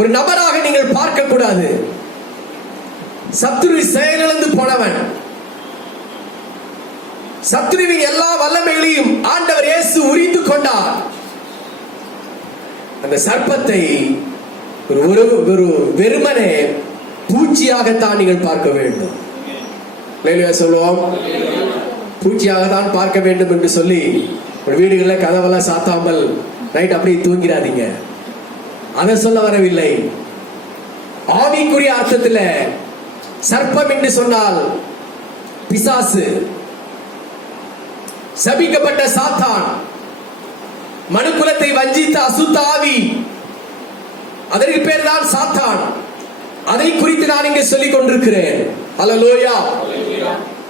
ஒரு நபராக நீங்கள் பார்க்க கூடாது. சத்துரு செயலிழந்து போனவன். சத்துருவின் எல்லா வல்லமைகளையும் ஆண்டவர் இயேசு உரிந்து கொண்டார். அந்த சர்ப்பத்தை ஒரு வெறுமனே பூச்சியாகத்தான் நீங்கள் பார்க்க வேண்டும். சொல்லுவோம், பூச்சியாகத்தான் பார்க்க வேண்டும் என்று சொல்லி ஒரு வீடுகளில் கதவெல்லாம் சாத்தாமல் நைட் அப்படியே தூங்கிறாதீங்க. அதை சொல்ல வரவில்லை. ஆவிக்குரிய அர்த்தத்தில் சர்ப்பம் என்று சொன்னால் பிசாசு, சபிக்கப்பட்ட சாத்தான், மனுக்குலத்தை வஞ்சித்த அசுத்த ஆவி, அதற்கு பேர் தான் சாத்தான். அதை குறித்து நான் இங்கே சொல்லிக் கொண்டிருக்கிறேன். அல்லேலூயா.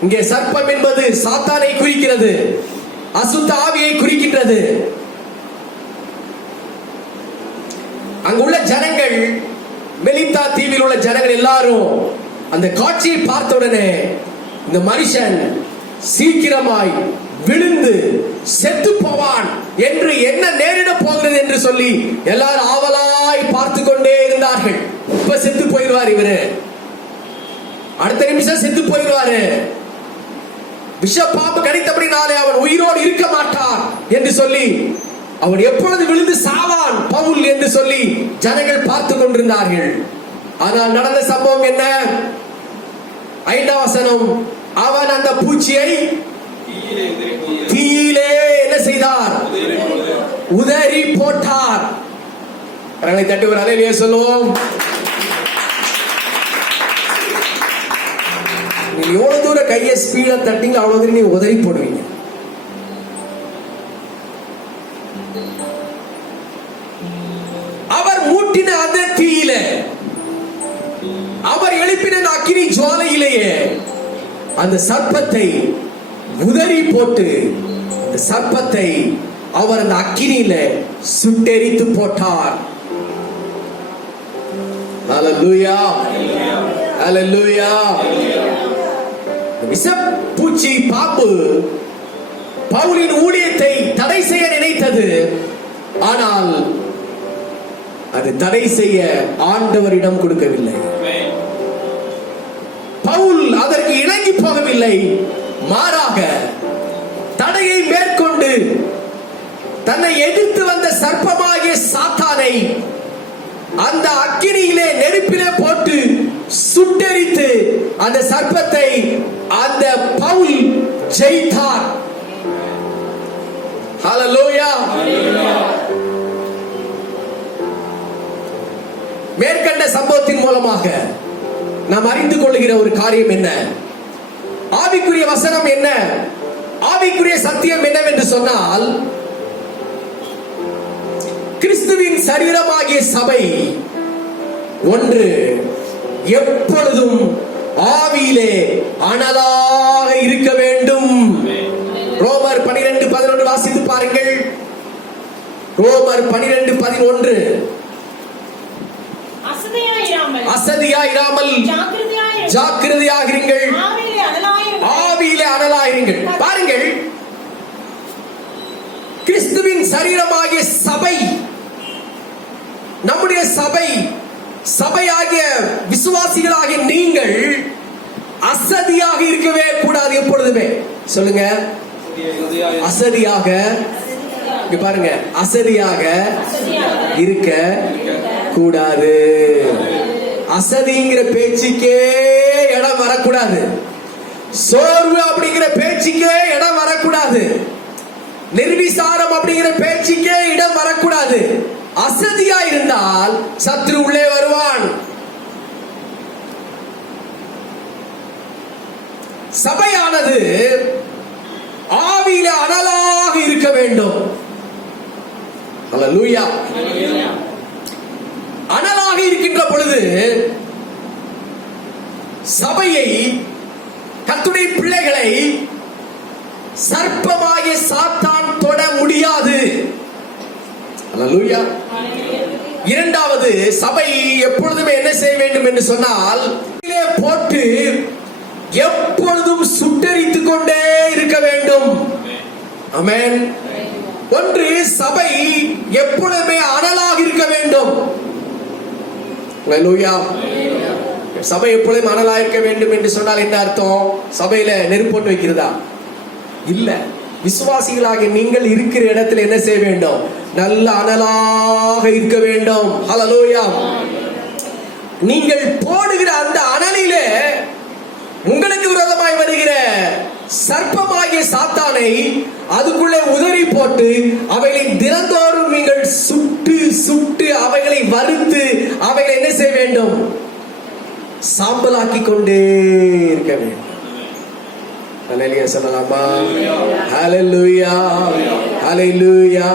இங்கே சர்ப்பம் என்பது சாத்தானை குறிக்கிறது, அசுத்த ஆவியை குறிக்கின்றது. அங்குள்ள ஜனங்கள், மெலித்தா தீவில் உள்ள ஜனங்கள் எல்லாரும் அந்த காட்சியை பார்த்தவுடனே இந்த மனுஷன் சீக்கிரமாய் விழுந்து செத்து போவான் என்று என்ன நேரிட போகிறது என்று சொல்லி எல்லாரும் ஆவலாய் பார்த்து கொண்டே இருந்தார்கள். இப்ப செத்து போயிடுவார் இவரு, அடுத்த நிமிஷம் செத்து போயிடுவாரு, விஷப்பாம்பு கடித்தபடினாலே அவன் உயிரோடு இருக்க மாட்டான் என்று சொல்லி அவன் எப்பொழுது விழுந்து சாவான் பவுல் என்று சொல்லி ஜனங்கள் பார்த்து கொண்டிருந்தார்கள். ஆனால் நடந்த சம்பவம் என்ன? 5ஆம் வசனம், அவன் அந்த பூச்சியை தீயிலே என்ன செய்தார்? உதறி போட்டார். கரங்களை தட்டி ஒரு அல்லேலூயா சொல்லுவோம். நீ எவ்வளவு தூரம் கையை ஸ்பீடா தட்டிங்க அவ்வளவு தூரம் நீ உதறி போடுவீங்க. அவர் மூட்டின அந்த தீயில, அவர் எழுப்பின அக்கினி ஜுவாலையிலேயே அந்த சர்ப்பத்தை உதறி போட்டு அந்த சர்ப்பத்தை அவர் அந்த அக்கினியில சுட்டெரித்து போட்டார். அல்லேலூயா, அல்லேலூயா. விஷப்பூச்சி பாம்பு பவுலின் ஊழியத்தை தடை செய்ய நினைத்தது. ஆனால் அது தடை செய்ய ஆண்டவரிடம் கொடுக்கவில்லை. பவுல் அதற்கு இணங்கி போகவில்லை. மாறாக தடையை மேற்கொண்டு தன்னை எதிர்த்து வந்த சர்ப்பமாகிய சாத்தானை அந்த அக்கினியிலே நெருப்பிலே போட்டு சுட்டெரித்து அந்த சர்ப்பத்தை அந்த பவுல் ஜெயித்தார். ஹல்லேலூயா. மேற்கண்ட சம்பவத்தின் மூலமாக நாம் அறிந்து கொள்ளுகிற ஒரு காரியம் என்ன? ஆவிக்குரிய வசனம் என்ன? ஆவிக்குரிய சத்தியம் என்னவென்று சொன்னால், கிறிஸ்துவின் சரீரமாகிய சபை ஒன்று எப்பொழுதும் ஆவியிலே அனலாக இருக்க வேண்டும். ரோமர் 12:11 வாசித்து பாருங்கள். ரோமர் 12:11. அசதியாயிராமல் ஜாக்கிரதையாகிறீர்கள், ஆவியிலே அனலாயிருங்கள். பாருங்கள், கிறிஸ்துவின் சரீரமாகிய சபை, நம்முடைய சபை, சபையாகிய விசுவாசிகளாகிய நீங்கள் அசதியாக இருக்கவே கூடாது. எப்பொழுதுமே சொல்லுங்க, அசதியாக இங்க பாருங்க, அசதியாக இருக்க கூடாது. அசதிங்கிற பேச்சுக்கே இடம் வரக்கூடாது. சோர்வு அப்படிங்கிற பேச்சுக்கே இடம் வரக்கூடாது. நிர்விசாரம் அப்படிங்கிற பேச்சுக்கே இடம் வரக்கூடாது. அசதியா இருந்தால் சத்ரு உள்ளே வருவான். சபையானது ஆவியில அனலாக இருக்க வேண்டும். அல்லேலூயா. அனலாக இருக்கின்ற பொழுது சபையை, கர்த்தருடைய பிள்ளைகளை சர்ப்பமாகிய சாத்தான் தொட முடியாது. அல்லேலூயா. இரண்டாவது, சபை எப்பொழுதுமே என்ன செய்ய வேண்டும் என்று சொன்னால், போட்டு எப்பொழுதும் சுட்டரித்துக் கொண்டே இருக்க வேண்டும். ஆமென். ஒன்று, சபை எப்பொழுதுமே அனலாக இருக்க வேண்டும். அல்லேலூயா. சபை எப்பொழுதும் அனலாக இருக்க வேண்டும் என்று சொன்னால் என்ன அர்த்தம்? சபையில நெருப்போட்டு வைக்கிறதா? இல்ல. விசுவாசிகளாக நீங்கள் இருக்கிற இடத்துல என்ன செய்ய வேண்டும்? நல்ல அனலாக இருக்க வேண்டும். ஹல்லேலூயா. நீங்கள் போடுகிற அந்த அனலிலே உங்களுக்கு விரோதமாய் வருகிற சர்ப்பமாகிய சாத்தானை அதுக்குள்ளே உதறி போட்டு அவைகளை தினந்தோறும் நீங்கள் சுட்டு சுட்டு அவைகளை வறுத்து அவைகளை என்ன செய்ய வேண்டும்? சாம்பலாக்கி கொண்டே இருக்க வேண்டும். ஹல்லேலூயா சொல்லலாமா? ஹல்லேலூயா, ஹல்லேலூயா,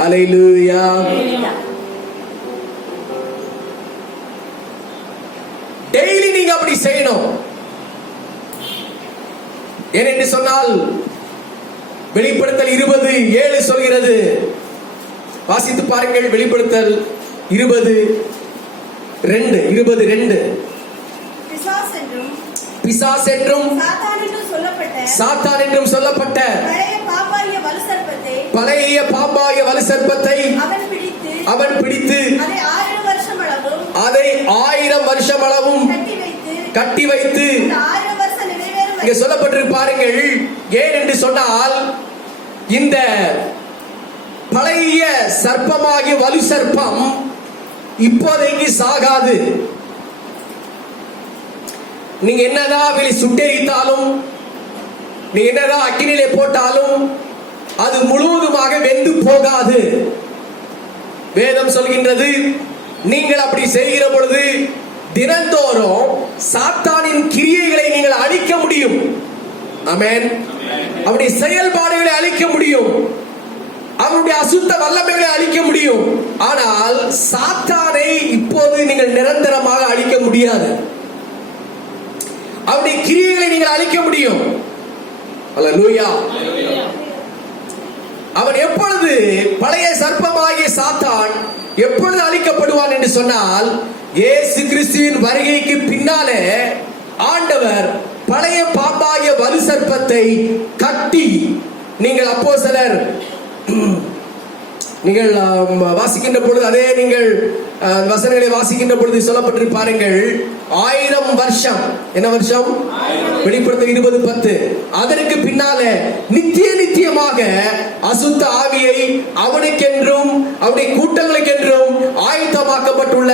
ஹல்லேலூயா. டெய்லி நீங்க அப்படி செய்யணும். ஏனென்று சொன்னால் வெளிப்படுத்தல் 20:7 சொல்கிறது. வாசித்து பாருங்கள். வெளிப்படுத்தல் 20:2 பிசாஸ் என்றும் சாத்தான் என்றும் சொல்லப்பட்ட பழைய பாம்பாகிய வலு சர்ப்பத்தை அவன் பிடித்து அதை 1000 வருஷம் அளவும் கட்டி வைத்து, இங்க சொல்லப்பட்டிருப்பாருங்கள். ஏன் என்று சொன்னால், இந்த பழைய சர்ப்பமாகிய வலு சர்ப்பம் இப்போதைக்கு சாகாது. நீங்க என்னதான் வெளி சுட்டெரித்தாலும், நீங்க என்னதான் அக்கினியிலே போட்டாலும் அது முழுவதுமாக வெந்து போகாது. வேதம் சொல்கின்றது, நீங்கள் அப்படி செய்கிற பொழுது தினந்தோறும் சாத்தானின் கிரியைகளை நீங்கள் அழிக்க முடியும். ஆமென். அவருடைய செயல்பாடுகளை அழிக்க முடியும், அவருடைய அசுத்த வல்லமைகளை அழிக்க முடியும். ஆனால் சாத்தானை இப்போது நீங்கள் நிரந்தரமாக அழிக்க முடியாது. அவருடைய கிரியைகளை நீங்கள் அழிக்க முடியும். அல்லேலூயா. அவன் எப்பொழுது, பழைய சர்ப்பமாகிய சாத்தான் எப்பொழுது அழிக்கப்படுவான் என்று சொன்னால், இயேசு கிறிஸ்துவின் வருகைக்கு பின்னாலே ஆண்டவர் பழைய பாம்பாகிய வலு சர்ப்பத்தை கட்டி, நீங்கள் அப்போஸ்தலர் நீங்கள் வாசிக்கின்ற பொழுது, அதே நீங்கள் வசனங்களை வாசிக்கின்ற பொழுது சொல்லப்பட்டிருப்பாருங்கள், 1000 வருஷம். என்ன வருஷம்? வெளிப்படுத்தல் 20:10. அதற்கு பின்னாலே நித்தியமாக அசுத்த ஆவியை அவனுக்கென்றும் அவனுடைய கூட்டங்களுக்கென்றும் ஆயத்தமாக்கப்பட்டுள்ள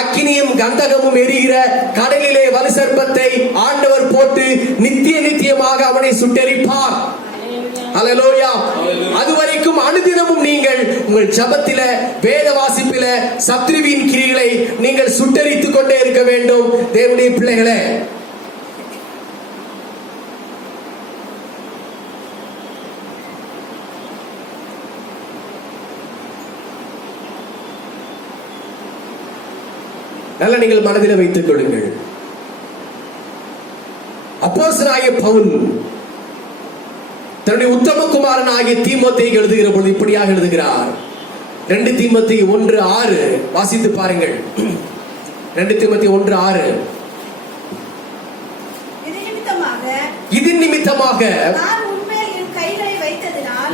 அக்கினியும் கந்தகமும் எரிகிற கடலிலே வலு சர்ப்பத்தை ஆண்டவர் போட்டு நித்தியமாக அவனை சுட்டெரிப்பார். அல்லேலூயா. அதுவரைக்கும் அனுதினமும் நீங்கள் உங்கள் ஜெபத்தில, வேத வாசிப்பில சத்ருவின் கிரியைகளை நீங்கள் சுட்டெரித்துக் கொண்டே இருக்க வேண்டும். தேவனுடைய பிள்ளைகளே, நல்ல நீங்கள் மனதில் வைத்துக் கொள்ளுங்கள். அப்போஸ்தலனாகிய பவுல் தன்னுடைய உத்தம குமாரன் ஆகிய தீமோத்தேயுக்கு எழுதுகிற பொழுது இப்படியாக எழுதுகிறார். 2 தீமோத்தேயு 1:6 வாசித்து பாருங்கள். 2 தீமோத்தேயு 1:6. இது நிமித்தமாக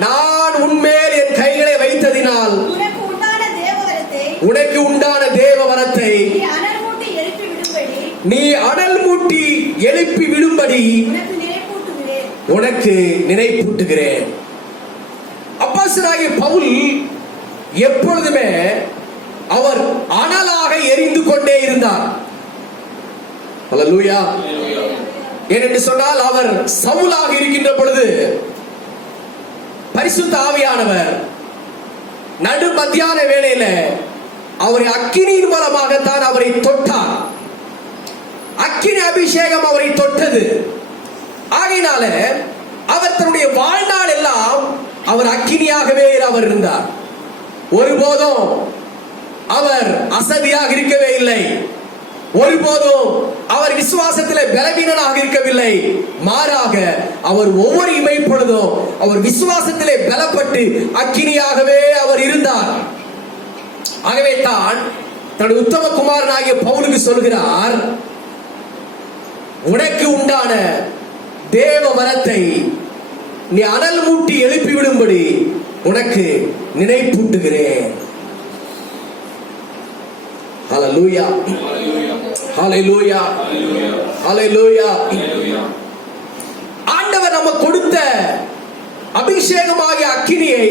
நான் உன்மேல் என் கைகளை வைத்ததினால் உனக்கு உண்டான தேவவரத்தை நீ அனல் மூட்டி எழுப்பி விடும்படி உனக்கு நினைப்பூட்டுகிறேன். அப்போ அப்போஸ்தலனாகிய பவுல் எப்பொழுதுமே அவர் அனலாக எரிந்து கொண்டே இருந்தார். அல்லேலூயா. ஏனென்று சொன்னால் அவர் சவுலாக இருக்கின்ற பொழுது பரிசுத்த ஆவியானவர் நடு மத்தியான வேளையில அவரை அக்கினியின் மூலமாகத்தான் அவரை தொட்டார். அக்கினி அபிஷேகம் அவரை தொட்டது. ஆகையினால அவர் தன்னுடைய வாழ்நாள் எல்லாம் அவர் அக்கினியாகவே அவர் இருந்தார். ஒருபோதும் அவர் அசதியாக இருக்கவே இல்லை. ஒருபோதும் அவர் விசுவாசத்திலே பலவீனனாக இருக்கவில்லை. மாறாக அவர் ஒவ்வொரு இமைப்பொழுதும் அவர் விசுவாசத்திலே பலப்பட்டு அக்கினியாகவே அவர் இருந்தார். ஆகவே தான் தன்னுடைய உத்தம குமாரனாகிய பவுலுக்கு சொல்கிறார், உனக்கு உண்டான தேவ வரத்தை நீ அனல் மூட்டி எழுப்பி விடும்படி உனக்கு நினைப்பூட்டுகிறேன். ஹல்லேலூயா, ஹல்லேலூயா, ஹல்லேலூயா. ஆண்டவர் நமக்கு கொடுத்த அபிஷேகமாகிய அக்கினியை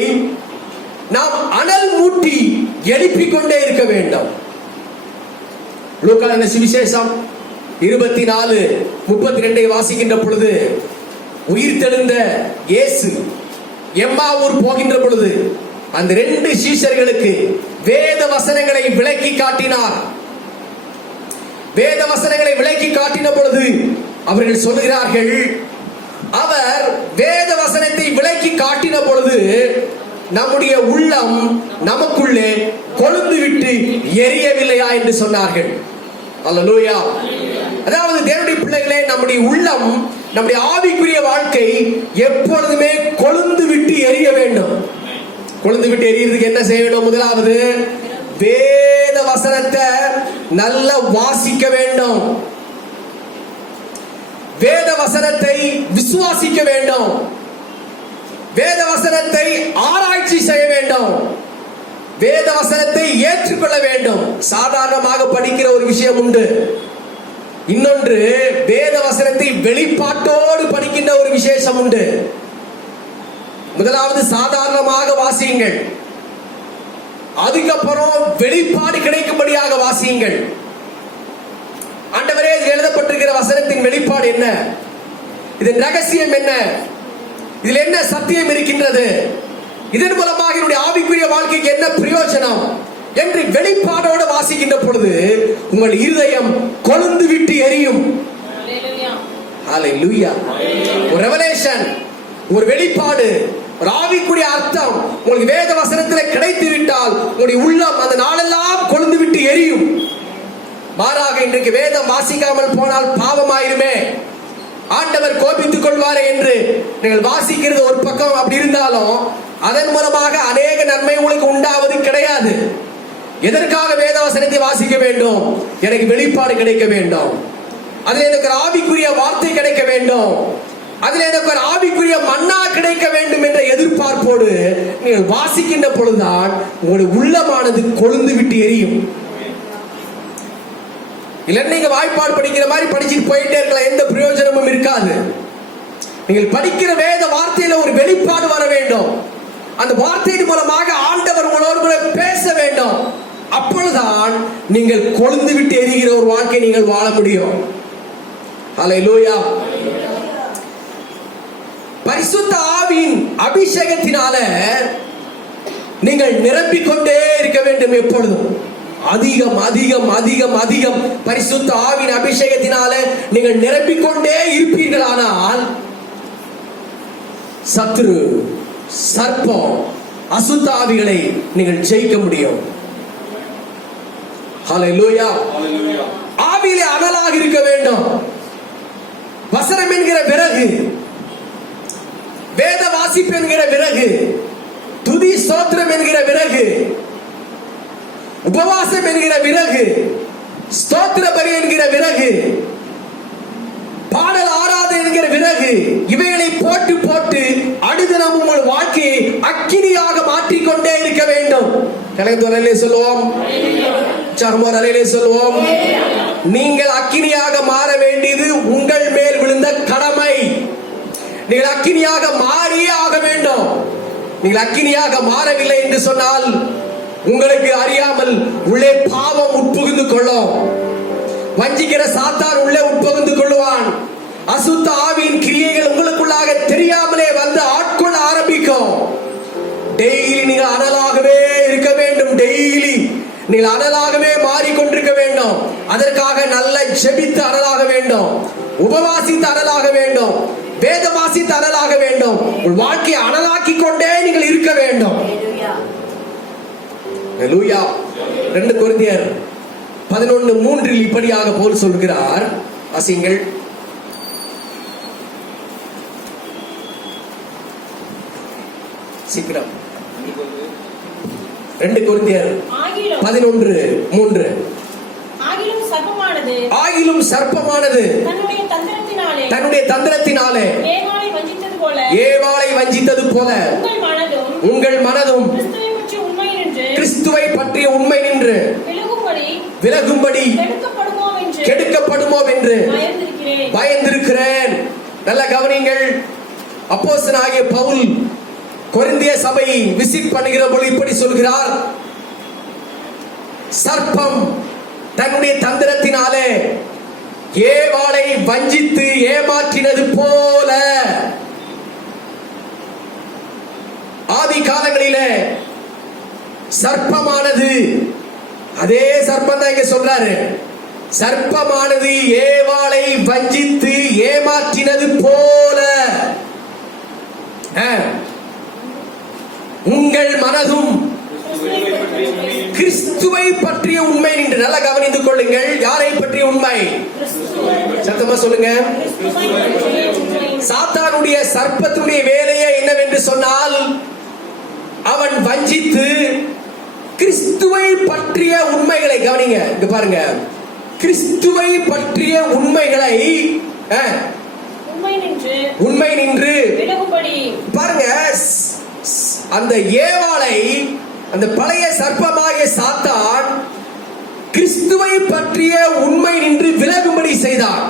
நாம் அனல் மூட்டி எழுப்பிக் கொண்டே இருக்க வேண்டும். லூக்கா சுவிசேஷம் 24:32 வாசிக்கின்ற பொழுது, உயிர்த்தெழுந்த இயேசு எம்மாவூர் போகின்ற பொழுது அந்த 2 சீஷர்களுக்கு வேத வசனங்களை விளக்கி காட்டினார். வேத வசனங்களை விளக்கி காட்டின பொழுது அவர்கள் சொல்கிறார்கள், அவர் வேத வசனத்தை விளக்கி காட்டின பொழுது நம்முடைய உள்ளம் நமக்குள்ளே கொழுந்து விட்டு எரியவில்லையா என்று சொன்னார்கள். அல்லேலூயா. அதாவது தேவனுடைய பிள்ளைகளே, நம்முடைய உள்ளம், நம்முடைய ஆவிக்குரிய வாழ்க்கை எப்பொழுதுமே கொழுந்து விட்டு எரிய வேண்டும். கொழுந்து விட்டு எரியறதுக்கு என்ன செய்யணும்? முதலாவது வேத வசனத்தை நல்லா வாசிக்க வேண்டும். வேத வசனத்தை விசுவாசிக்க வேண்டும். வேத வசனத்தை ஆராய்ச்சி செய்ய வேண்டும். வேத வசனத்தை ஏற்றுக்கொள்ள வேண்டும். சாதாரணமாக படிக்கிற ஒரு விஷயம் உண்டு. இன்னொன்று வேத வசனத்தை வெளிப்பாட்டோடு படிக்கின்ற ஒரு விசேஷம் உண்டு. முதலாவது சாதாரணமாக வாசியுங்கள், அதுக்கப்புறம் வெளிப்பாடு கிடைக்கும்படியாக வாசியுங்கள். ஆண்டவரே, எழுதப்பட்டிருக்கிற வசனத்தின் வெளிப்பாடு என்ன? இதன் ரகசியம் என்ன? இதில் என்ன சத்தியம் இருக்கின்றது? இதன் மூலமாக என்னுடைய ஆவிக்குரிய வாழ்க்கைக்கு என்ன பிரயோஜனம் என்று வெளிப்பாடோடு வாசிக்கின்ற பொழுது உங்கள் இருதயம் கொழுந்து விட்டு எரியும். ஹல்லேலூயா. ஒரு ரெவலேஷன், ஒரு வெளிப்பாடு, ஒரு ஆவிக்குரிய அர்த்தம் உங்களுக்கு வேத வசனத்தில் கிடைத்து விட்டால் உங்களுடைய உள்ளம் அந்த நாளெல்லாம் கொழுந்து விட்டு எரியும். மாறாக இன்றைக்கு வேதம் வாசிக்காமல் போனால் பாவமாயிருமே, ஆண்டவர் கோபித்துக் கொள்வாரே என்று நீங்கள் வாசிக்கிறது ஒரு பக்கம் அப்படி இருந்தாலும் அதன் மூலமாக அநேக நன்மை உங்களுக்கு உண்டாவது கிடையாது. எதற்காக வேத வசனத்தை வாசிக்க வேண்டும்? எனக்கு வெளிப்பாடு கிடைக்க வேண்டும். அதில் எனக்கு ஒரு ஆவிக்குரிய வார்த்தை கிடைக்க வேண்டும். அதில் எனக்கு ஒரு ஆவிக்குரிய மன்னா கிடைக்க வேண்டும் என்ற எதிர்பார்ப்போடு நீங்கள் வாசிக்கின்ற பொழுதுதான் உங்களுடைய உள்ளமானது கொழுந்து விட்டு எரியும். இல்லைன்னா நீங்க வாய்ப்பாடு படிக்கிற மாதிரி படிச்சுட்டு போயிட்டே இருக்கலாம், எந்த பிரயோஜனமும் இருக்காது. நீங்கள் படிக்கிற வேத வார்த்தையில ஒரு வெளிப்பாடு வர வேண்டும். அந்த வார்த்தையின் மூலமாக ஆண்டவர் உங்களோடு கூட பேச வேண்டும். அப்பொழுதுதான் நீங்கள் கொழுந்து விட்டு எரிகிற ஒரு வாழ்க்கை நீங்கள் வாழ முடியும். ஹல்லேலூயா. பரிசுத்த ஆவியின் அபிஷேகத்தினால நீங்கள் நிரம்பிக் கொண்டே இருக்க வேண்டும். எப்பொழுதும் அதிகம் அதிகம் அதிகம் அதிகம் பரிசுத்த ஆவியின் அபிஷேகத்தினால நீங்கள் நிரம்பிக் கொண்டே இருப்பீர்களானால் சத்ரு, சர்ப்பம், அசுத்த ஆவிகளை நீங்கள் ஜெயிக்க முடியும். ஹல்லேலூயா. ஆவியிலே அனலாக இருக்க வேண்டும். வசனம் என்கிற விறகு, வேத வாசிப்பு என்கிற விறகு, துதி ஸ்தோத்திரம் என்கிற விறகு, உபவாசம் என்கிற விறகு, ஸ்தோத்திர பலி என்கிற விறகு, பாடல் ஆராதனை என்கிற விறகு, இவைகளை போட்டு போட்டு அனுதினம் உங்கள் வாழ்க்கையை அக்கினியாக மாற்றிக்கொண்டே இருக்க வேண்டும். கலைத்துறையிலே சொல்லுவோம், சர்மரலையிலே சொல்லுவோம், நீங்கள் அக்கினியாக மாற வேண்டியது உங்கள் மேல் விழுந்த கடமை. நீங்கள் அக்கினியாக மாறியே ஆக வேண்டும். நீங்கள் அக்கினியாக மாறவில்லை என்று சொன்னால் உங்களுக்கு அறியாமல் உள்ளே பாவம் உட்புகுந்து கொள்ளும். வஞ்சிக்கிற சாத்தான் உள்ளே உட்புகுந்து கொள்ளுவான். அசுத்த ஆவியின் கிரியைகள் உங்களுக்குள்ளாக தெரியாமலே வந்து ஆட்கொள்ள ஆரம்பிக்கும். டெய்லி நீங்கள் அனலாகவே இருக்க வேண்டும். டெய்லி நீங்கள் அனலாகவே மாறிக்கொண்டிருக்க வேண்டும். அதற்காக நல்ல ஜெபித்து அனலாக வேண்டும், உபவாசித்து அனலாக வேண்டும், வேத வாசித்து அனலாக வேண்டும். உங்கள் வாழ்க்கையை அனலாக்கி கொண்டே நீங்கள் இருக்க வேண்டும். ஹல்லேலூயா. 2 கொரிந்தியர் 11:3 இப்படியாக பவுல் சொல்கிறார். வாசியுங்கள். சீக்கிரம். 2 கொரிந்தியர் 11:3. ஆகிலும் சர்ப்பமானது தன்னுடைய தந்திரத்தினாலே ஏவாளை வஞ்சித்தது போல உங்கள் மனதும் கிறிஸ்துவை பற்றிய உண்மை நின்று விலகும்படி கெடுக்கப்படுமோ என்று பயந்திருக்கிறேன். நல்ல கவனிங்கள். அப்போஸ்தலனாகிய பவுல் கொரிந்திய சபை விசிட் பண்ணுகிற பொழுது இப்படி சொல்கிறார். சர்ப்பம் தன்னுடைய தந்திரத்தினாலே ஏவாளை வஞ்சித்து ஏமாற்றினது போல ஆதி காலங்களிலே சர்ப்பமானது, அதே சர்ப்பம் தான் இங்க சொல்றாரு, சர்ப்பமானது ஏவாளை வஞ்சித்து ஏமாற்றினது போல உங்கள் மனதும் கிறிஸ்துவை பற்றிய உண்மை என்று நல்லா கவனித்துக் கொள்ளுங்கள். யாரை பற்றிய உண்மை? சத்தமா சொல்லுங்க. சாத்தானுடைய சர்ப்பத்துடைய வேலையே என்னவென்று சொன்னால், அவன் வஞ்சித்து கிறிஸ்துவை பற்றிய உண்மைகளை, கவனிங்க இங்க பாருங்க, கிறிஸ்துவை பற்றிய உண்மைகளை உண்மை நின்று பாருங்க. அந்த ஏவாளை, அந்த பழைய சர்ப்பமாகிய சாத்தான் கிறிஸ்துவை பற்றிய உண்மை நின்று விலகும்படி செய்தான்.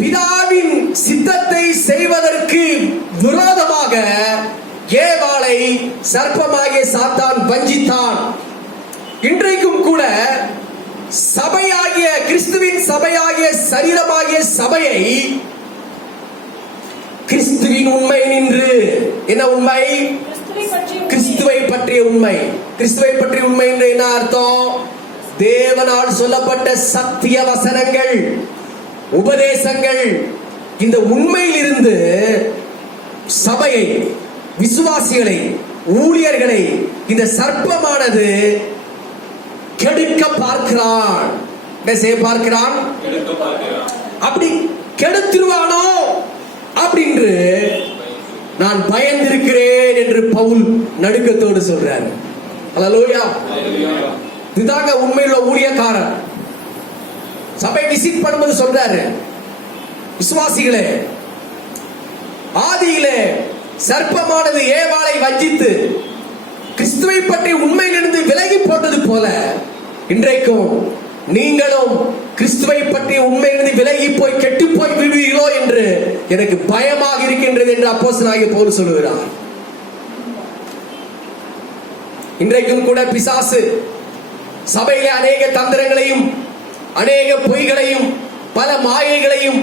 பிதாவின் சித்தத்தை செய்வதற்கு விரோதமாக ஏவாளை சர்ப்பமாகிய சாத்தான் வஞ்சித்தான். இன்றைக்கும் கூட சபையாகிய கிறிஸ்துவின் சபையாகிய சரீரமாகிய சபையை கிறிஸ்துவின் உண்மை நின்று, என்ன உண்மை? கிறிஸ்துவை பற்றிய உண்மை. கிறிஸ்துவை பற்றிய உண்மை என்று என்ன அர்த்தம்? தேவனால் சொல்லப்பட்ட சத்திய வசனங்கள், உபதேசங்கள், இந்த உண்மையில் இருந்து சபையை, விசுவாசிகளை, ஊழியர்களை இந்த சர்ப்பமானது கெடுக்க பார்க்கிறான். என்ன செய்ய பார்க்கிறான்? அப்படி கெடுத்துருவானோ அப்படின்னு நான் பயந்திருக்கிறேன் என்று பவுல் நடுக்கத்தோடு சொல்றார். ஹல்லேலூயா. இதுதாங்க உண்மையுள்ள ஊழியக்காரர். சபை விசிட் பண்ணும்போது சொல்றாரு, விசுவாசிகளே, ஆதியிலே சர்ப்பமானது ஏவாளை வஞ்சித்து கிறிஸ்துவை பற்றி உண்மையிலிருந்து விலகி போட்டது போல இன்றைக்கும் நீங்களும் கிறிஸ்துவை பற்றி உண்மையிலிருந்து விலகி போய் கெட்டு போய் விடுவீர்களோ என்று எனக்கு பயமாக இருக்கின்றது என்று அப்போஸ்தலனாகிய பவுல் சொல்கிறார். இன்றைக்கும் கூட பிசாசு சபையிலே அநேக தந்திரங்களையும் அநேக பொய்களையும் பல மாயைகளையும்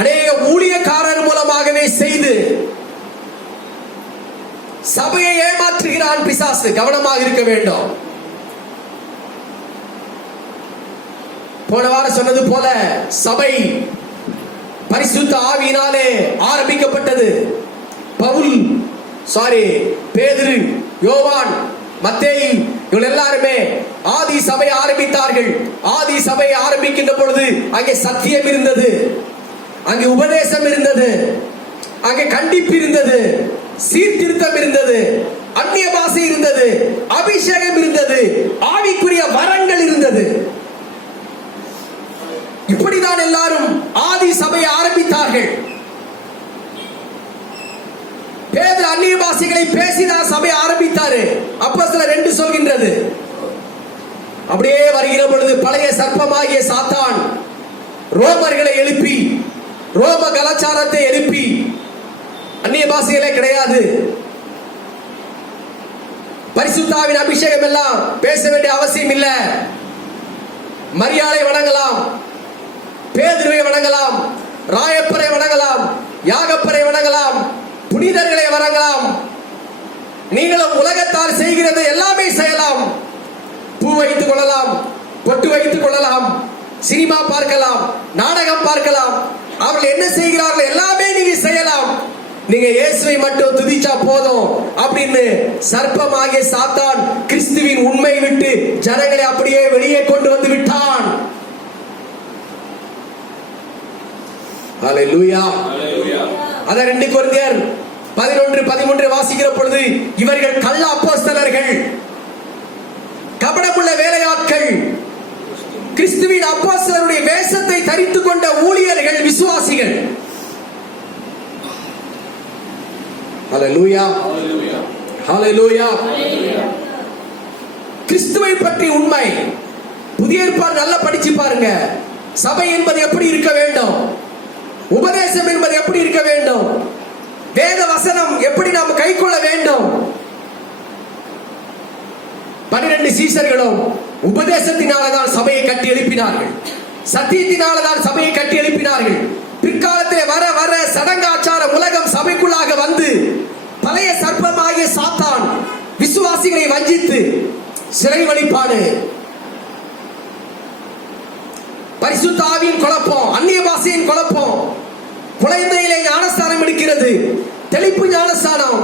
அநேக ஊழியக்காரர் மூலமாகவே செய்து சபையை ஏமாற்றுகிறான் பிசாசு. கவனமாக இருக்க வேண்டும். போன வாரம் சொன்னது போல சபை பரிசுத்த ஆவியினாலே ஆரம்பிக்கப்பட்டது. பேதுரு, யோவான், மத்தேயு இவங்க எல்லாருமே ஆதி சபை ஆரம்பித்தார்கள். ஆதி சபை ஆரம்பிக்கின்ற பொழுது அங்கே சத்தியம் இருந்தது, அங்கே உபதேசம் இருந்தது, அங்கே கண்டிப்பு இருந்தது, சீர்திருத்தம் இருந்தது, அந்நிய பாஷை இருந்தது, அபிஷேகம் இருந்தது, ஆவிக்குரிய வரங்கள் இருந்தது. இப்படிதான் எல்லாரும் ஆதி சபையை ஆரம்பித்தார்கள். பேதுரு அந்நிய பாஷைகளை பேசிதான் சபை ஆரம்பித்தாரு. அப்போஸ்தலர் 2 சொல்கின்றது. அப்படியே வருகிற பொழுது பழைய சர்ப்பமாகிய சாத்தான் ரோமர்களை எழுப்பி, ரோம கலாச்சாரத்தை எழுப்பி, அந்நிய பாஷைகளே கிடையாது, பரிசுத்தாவின் அபிஷேகம் எல்லாம் பேச வேண்டிய அவசியம் இல்லை. மரியாதை வணங்கலாம், பேதுருவை வணங்கலாம், ராயப்பரை வணங்கலாம், யாகப்பரை வணங்கலாம், புனிதர்களை வணங்கலாம். நீங்களும் உலகத்தால் செய்கிறது எல்லாமே செய்யலாம். பூ வைத்துக் கொள்ளலாம், பொட்டு வைத்துக் கொள்ளலாம், சினிமா பார்க்கலாம், நாடகம் பார்க்கலாம். அவர்கள் என்ன செய்கிறார்கள் எல்லாமே நீங்க செய்யலாம். நீங்க இயேசுவை மட்டும் துதிச்சா போதும் அப்படின்னு சர்ப்பமாகிய சாத்தான் கிறிஸ்துவின் உண்மை விட்டு ஜனங்களை அப்படியே வெளியே கொண்டு வந்து விட்டான். ஹல்லேலூயா. அத 2 கொரிந்தியர் 11:13 வாசிக்கிற பொழுது, இவர்கள் கள்ள அப்போஸ்தலர்கள், கபடமுள்ள வேலையாட்கள், கிறிஸ்துவின் அப்போஸ்தலருடைய வேஷத்தை தரித்துக் கொண்ட ஊழியர்கள், விசுவாசிகள். ஹல்லேலூயா, ஹல்லேலூயா. கிறிஸ்துவை பற்றி உண்மை. புதிய ஏற்பாடு நல்லா படிச்சு பாருங்க. சபை என்பது எப்படி இருக்க வேண்டும், உபதேசம் என்பது எப்படி இருக்க வேண்டும், வேத வசனம் எப்படி நாம் கைக்கொள்ள வேண்டும். 12 சீஷர்களும் உபதேசத்தினால்தான் சபையை கட்டி எழுப்பினார்கள், சத்தியத்தினால்தான் சபையை கட்டி எழுப்பினார்கள். பிற்காலத்திலே வர வர சடங்காச்சார உலகம் சபைக்குள்ளாக வந்து பழைய சர்ப்பமாகிய சாத்தான் விசுவாசிகளை வஞ்சித்து சிறை வழிபாடு, பரிசுத்த ஆவியின் குழப்பம், அந்நிய பாஷையின் குழப்பம், குழந்தையிலே ஞானஸ்தானம் எடுக்கிறது, தெளிப்பு ஞானஸ்தானம்,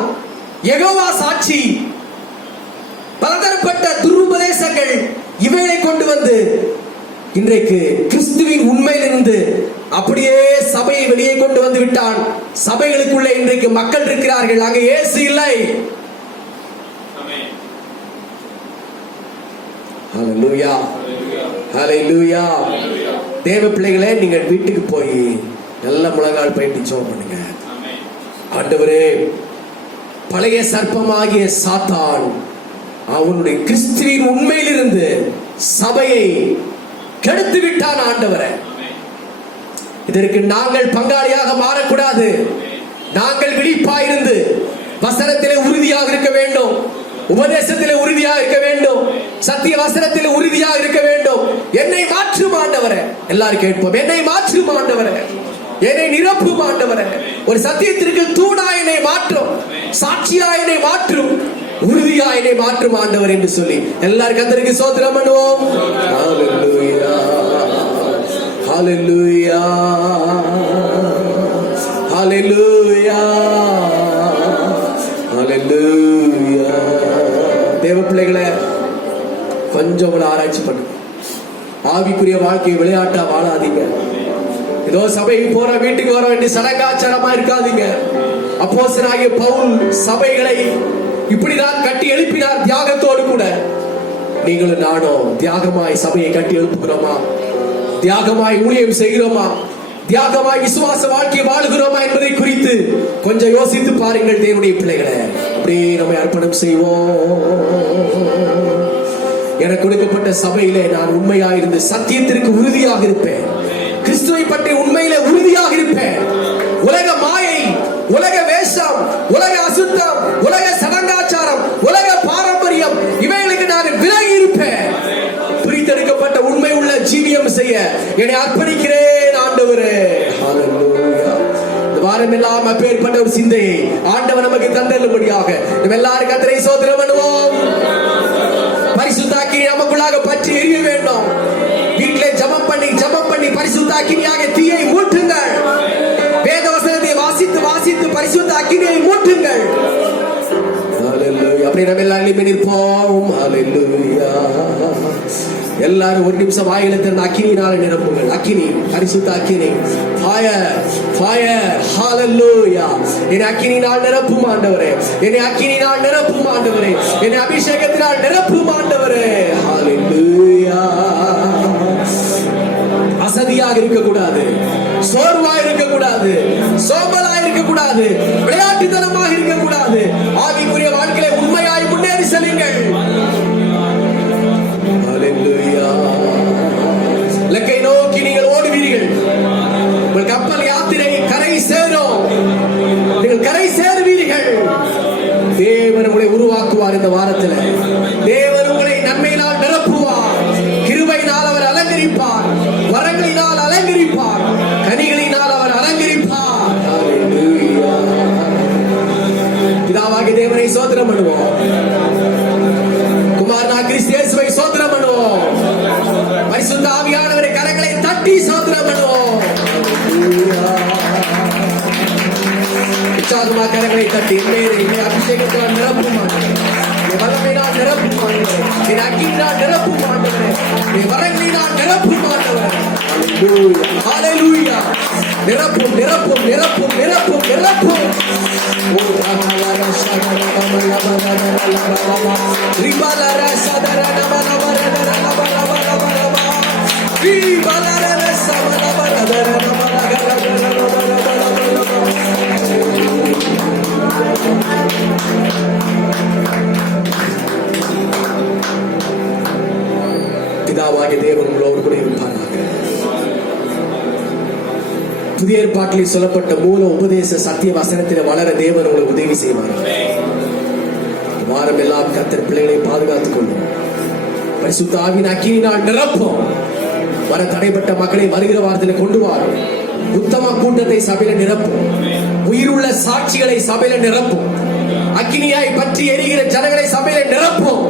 யெகோவா சாட்சி, பலதரப்பட்ட துருபதேசங்கள், இவைகளை கொண்டு வந்து இன்றைக்கு கிறிஸ்துவின் உண்மையிலிருந்து அப்படியே சபையை வெளியே கொண்டு வந்து விட்டான். சபைகளுக்குள்ளே இன்றைக்கு மக்கள் இருக்கிறார்கள், அங்கே இயேசு இல்லை. ஹல்லேலூயா, ஹல்லேலூயா. தேவ பிள்ளைகளே, நீங்கள் வீட்டுக்கு போய் நல்ல முழங்கால் பயிட்டு ஜெபம் பண்ணுங்க. ஆண்டவரே, பழைய சர்ப்பமாகிய சாத்தான் அவனுடைய கிறிஸ்துவின் உண்மையிலிருந்து சபையை கெடுத்து விட்டான். ஆண்டவரே, இதற்கு நாங்கள் பங்காளியாக மாறக்கூடாது. நாங்கள் விழிப்பாயிருந்து வசனத்திலே உறுதியாக இருக்க வேண்டும், உபதேசத்திலே உறுதியாக இருக்க வேண்டும், சத்திய வசனத்திலே உறுதியாக இருக்க வேண்டும். என்னை மாற்றும் ஆண்டவரே. எல்லாரும் கேட்போம், என்னை மாற்றும் ஆண்டவரே, என்னை நிரப்பும் ஆண்டவரே. ஒரு சத்தியத்திற்கு தூணா என்னை மாற்றும், சாட்சியா என்னை மாற்றும், உறுதியா என்னை மாற்றும் ஆண்டவர் என்று சொல்லி எல்லாரும் கர்த்தருக்கு ஸ்தோத்திரம் பண்ணுவோம். ஹல்லேலூயா, ஹல்லேலூயா, ஹல்லேலூயா, ஹல்லேலூயா. தேவ பிள்ளைகளே, கொஞ்சம் உங்களை ஆராய்ச்சி பண்ணுங்க. ஆவிக்குரிய வாழ்க்கையை விளையாட்டா வாழாதீங்க. ஏதோ சபைக்கு போற, வீட்டுக்கு வர வேண்டிய சடங்காச்சாரமா இருக்காதீங்க. அப்போஸ்தலனாகிய பவுல் சபைகளை இப்படிதான் கட்டி எழுப்பினார், தியாகத்தோடு கூட. நீங்களும் நானும் தியாகமாய் சபையை கட்டி எழுப்புகிறோமா? தியாகமாய் ஊழியம் செய்கிறோமா? தியாகமாய் விசுவாச வாழ்க்கையை வாழுகிறோமா என்பதை குறித்து கொஞ்சம் யோசித்து பாருங்கள் தேவனுடைய பிள்ளைகளே. அப்படியே நம்மை அர்ப்பணம் செய்வோம். எனக்கு கொடுக்கப்பட்ட சபையிலே நான் உண்மையாயிருந்து சத்தியத்திற்கு உறுதியாக இருப்பேன், கிறிஸ்துவை பற்றி உண்மையிலே உறுதியாக இருப்பேன். உலக மாயை, உலக வேஷம், உலக அசுத்தம், உலக சடங்காச்சாரம், உலக பாரம்பரியம், இவைகளுக்கு நான் விலகி இருப்பேன். பிரித்தெடுக்கப்பட்ட உண்மை உள்ள ஜீவியம் செய்ய என்னை அர்ப்பணிக்கிறேன் ஆண்டவரே. ஹல்லேலூயா. இந்த வாரம் எல்லாம் அப்பேற்பட்ட ஒரு சிந்தையை ஆண்டவர் நமக்கு தந்தருளும்படியாக நம்ம எல்லாரும் கர்த்தரை ஸ்தோத்திரம் பண்ணுவோம். பரிசுத்தாக்கினை நமக்குள்ளாக பற்றி எரிய வேண்டும். வீட்டிலே ஜெபம் பண்ணி பரிசுத்தாக்கினியாக தீயை மூட்டுங்கள். வேத வசனத்தை வாசித்து வாசித்து பரிசுத்தாக்கினியை மூட்டுங்கள். ஹல்லேலூயா. அப்படி நம்ம எல்லாரும் நிற்போம். ஹல்லேலூயா. எல்லாரும் ஒரு நிமிஷம் வாயில திறந்து அக்கினியினால நிரப்புங்கள். அக்கினி, பரிசுத்த அக்கினி, ஃபயர், ஃபயர். ஹல்லேலூயா. என்னை அக்கினியினால் நிரப்பும் ஆண்டவரே, என்னை அக்கினியினால் நிரப்பும் ஆண்டவரே, என்னை அபிஷேகத்தினால் நிரப்பும் ஆண்டவரே. ஹல்லேலூயா. அசதியாக இருக்கக்கூடாது, சோர்வாக இருக்கக்கூடாது, சோம்பலாக இருக்கக்கூடாது, விளையாட்டுத்தனமாக இருக்கக்கூடாது. ஆவிக்குரிய வாழ்க்கையை உண்மையாய் முன்னேறி செல்லுங்கள். ஹல்லேலூயா. இலக்கை நோக்கி நீங்கள் ஓடுவீர்கள். உங்கள் கப்பல் யாத்திரை கரை சேரும். நீங்கள் கரை சேருவீர்கள். தேவன் உங்களை உருவாக்குவார் இந்த வாரத்தில். தேவன் உங்களை நன்மையினால் நிரப்புவார். கிருபையினால் அவர் அலங்கரிப்பார். வரங்களினால் அலங்கரிப்பார். கனிகளினால் அவர் அலங்கரிப்பார். ஹalleluya. பிதாவாகிய தேவனை ஸ்தோத்திரம் பண்ணுவோம். குமாரனாகிய கிறிஸ்து இயேசுவை ஸ்தோத்திரம் பண்ணுவோம். பரிசுத்த ஆவியானவரை கரங்களை தட்டி ஸ்தோத்திரம் பண்ணுவோம். உற்சாகமாக கரங்களை தட்டி அபிஷேகத்தால் நிரப்பும் வல்லமையினால் நிரப்பும் என் அக்கினால் நிரப்பும் வரங்களினால் நிரப்பும் ஹalleluya. நிரப்பும் நிரப்பும் நிரப்பும் நிரப்பும் நிரப்பும். பிதாவாகிய தேவன் உங்களோடு கூட இருப்பாராக. புதிய ஏற்பாட்டில் சொல்லப்பட்ட மூல உபதேச சத்திய வசனத்தில் வளர தேவன் உங்களுக்கு உதவி செய்வார். வாரம் எல்லாம் கர்த்தர் பிள்ளைகளை பாதுகாத்துக் கொள்ளும். பரிசுத்த ஆவியின் அக்கினியினால் நிரப்பும். வர தடைப்பட்ட மக்களை வருகிற வாரத்தில் கொண்டு வாரும். உத்தம கூட்டத்தை சபையில நிரப்பும். உயிருள்ள சாட்சிகளை சபையில நிரப்பும். அக்கினியாய் பற்றி எரிகிற ஜனங்களை சபையில நிரப்பும்.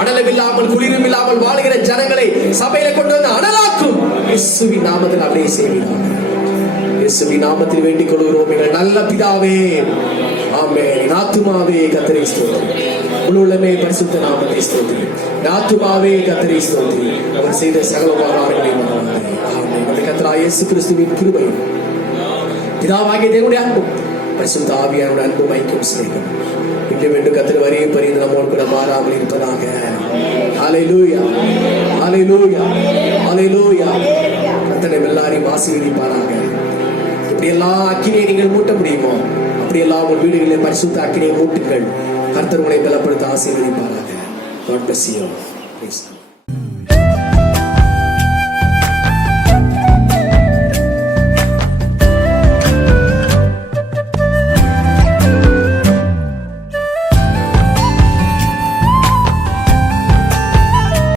அனலும் இல்லாமல் குளிரும் இல்லாமல் வாழுகிற ஜனங்களை சபையில கொண்டு வந்து அனலாக்கும். இயேசுவின் நாமத்தில் அப்படியே செய்வீர்கள். இயேசுவின் நாமத்தில் வேண்டிக் கொள்கிறோம் எங்கள் நல்ல பிதாவே. ஆமென். ஆத்துமாவே கர்த்தரை ஸ்தோத்திரி. உள்ளமே பரிசுத்த நாமத்தை ஸ்தோத்திரி. ஆத்துமாவே கர்த்தரை ஸ்தோத்திரி. அவர் செய்த சகல உபகாரங்களையும் மறவாதே. ஆமென். நம்முடைய கர்த்தராகிய இயேசு கிறிஸ்துவின் கிருபையும் பிதாவாகிய தேவனுடைய அன்பும் பரிசுத்த ஆவியானவருடைய அன்பும் ஐக்கியம் சிநேகம் இன்றும் என்று கர்த்தர் வரையே பரிந்து நம்மோடு கூட மாறாமல் இருப்பதாக. ஹalleluya. ஹalleluya. ஹalleluya. கர்த்தர் எல்லாரையும் ஆசீர்வதிப்பாராக. இப்படியெல்லாம் அக்கினியை நீங்கள் மூட்ட முடியுமோ அப்படியெல்லாம் உங்கள் வீடுகளில் பரிசுத்த அக்கினியை மூட்டுங்கள். கர்த்தர் உங்களை பலப்படுத்த ஆசீர்வதிப்பாராக. God bless you. Praise God.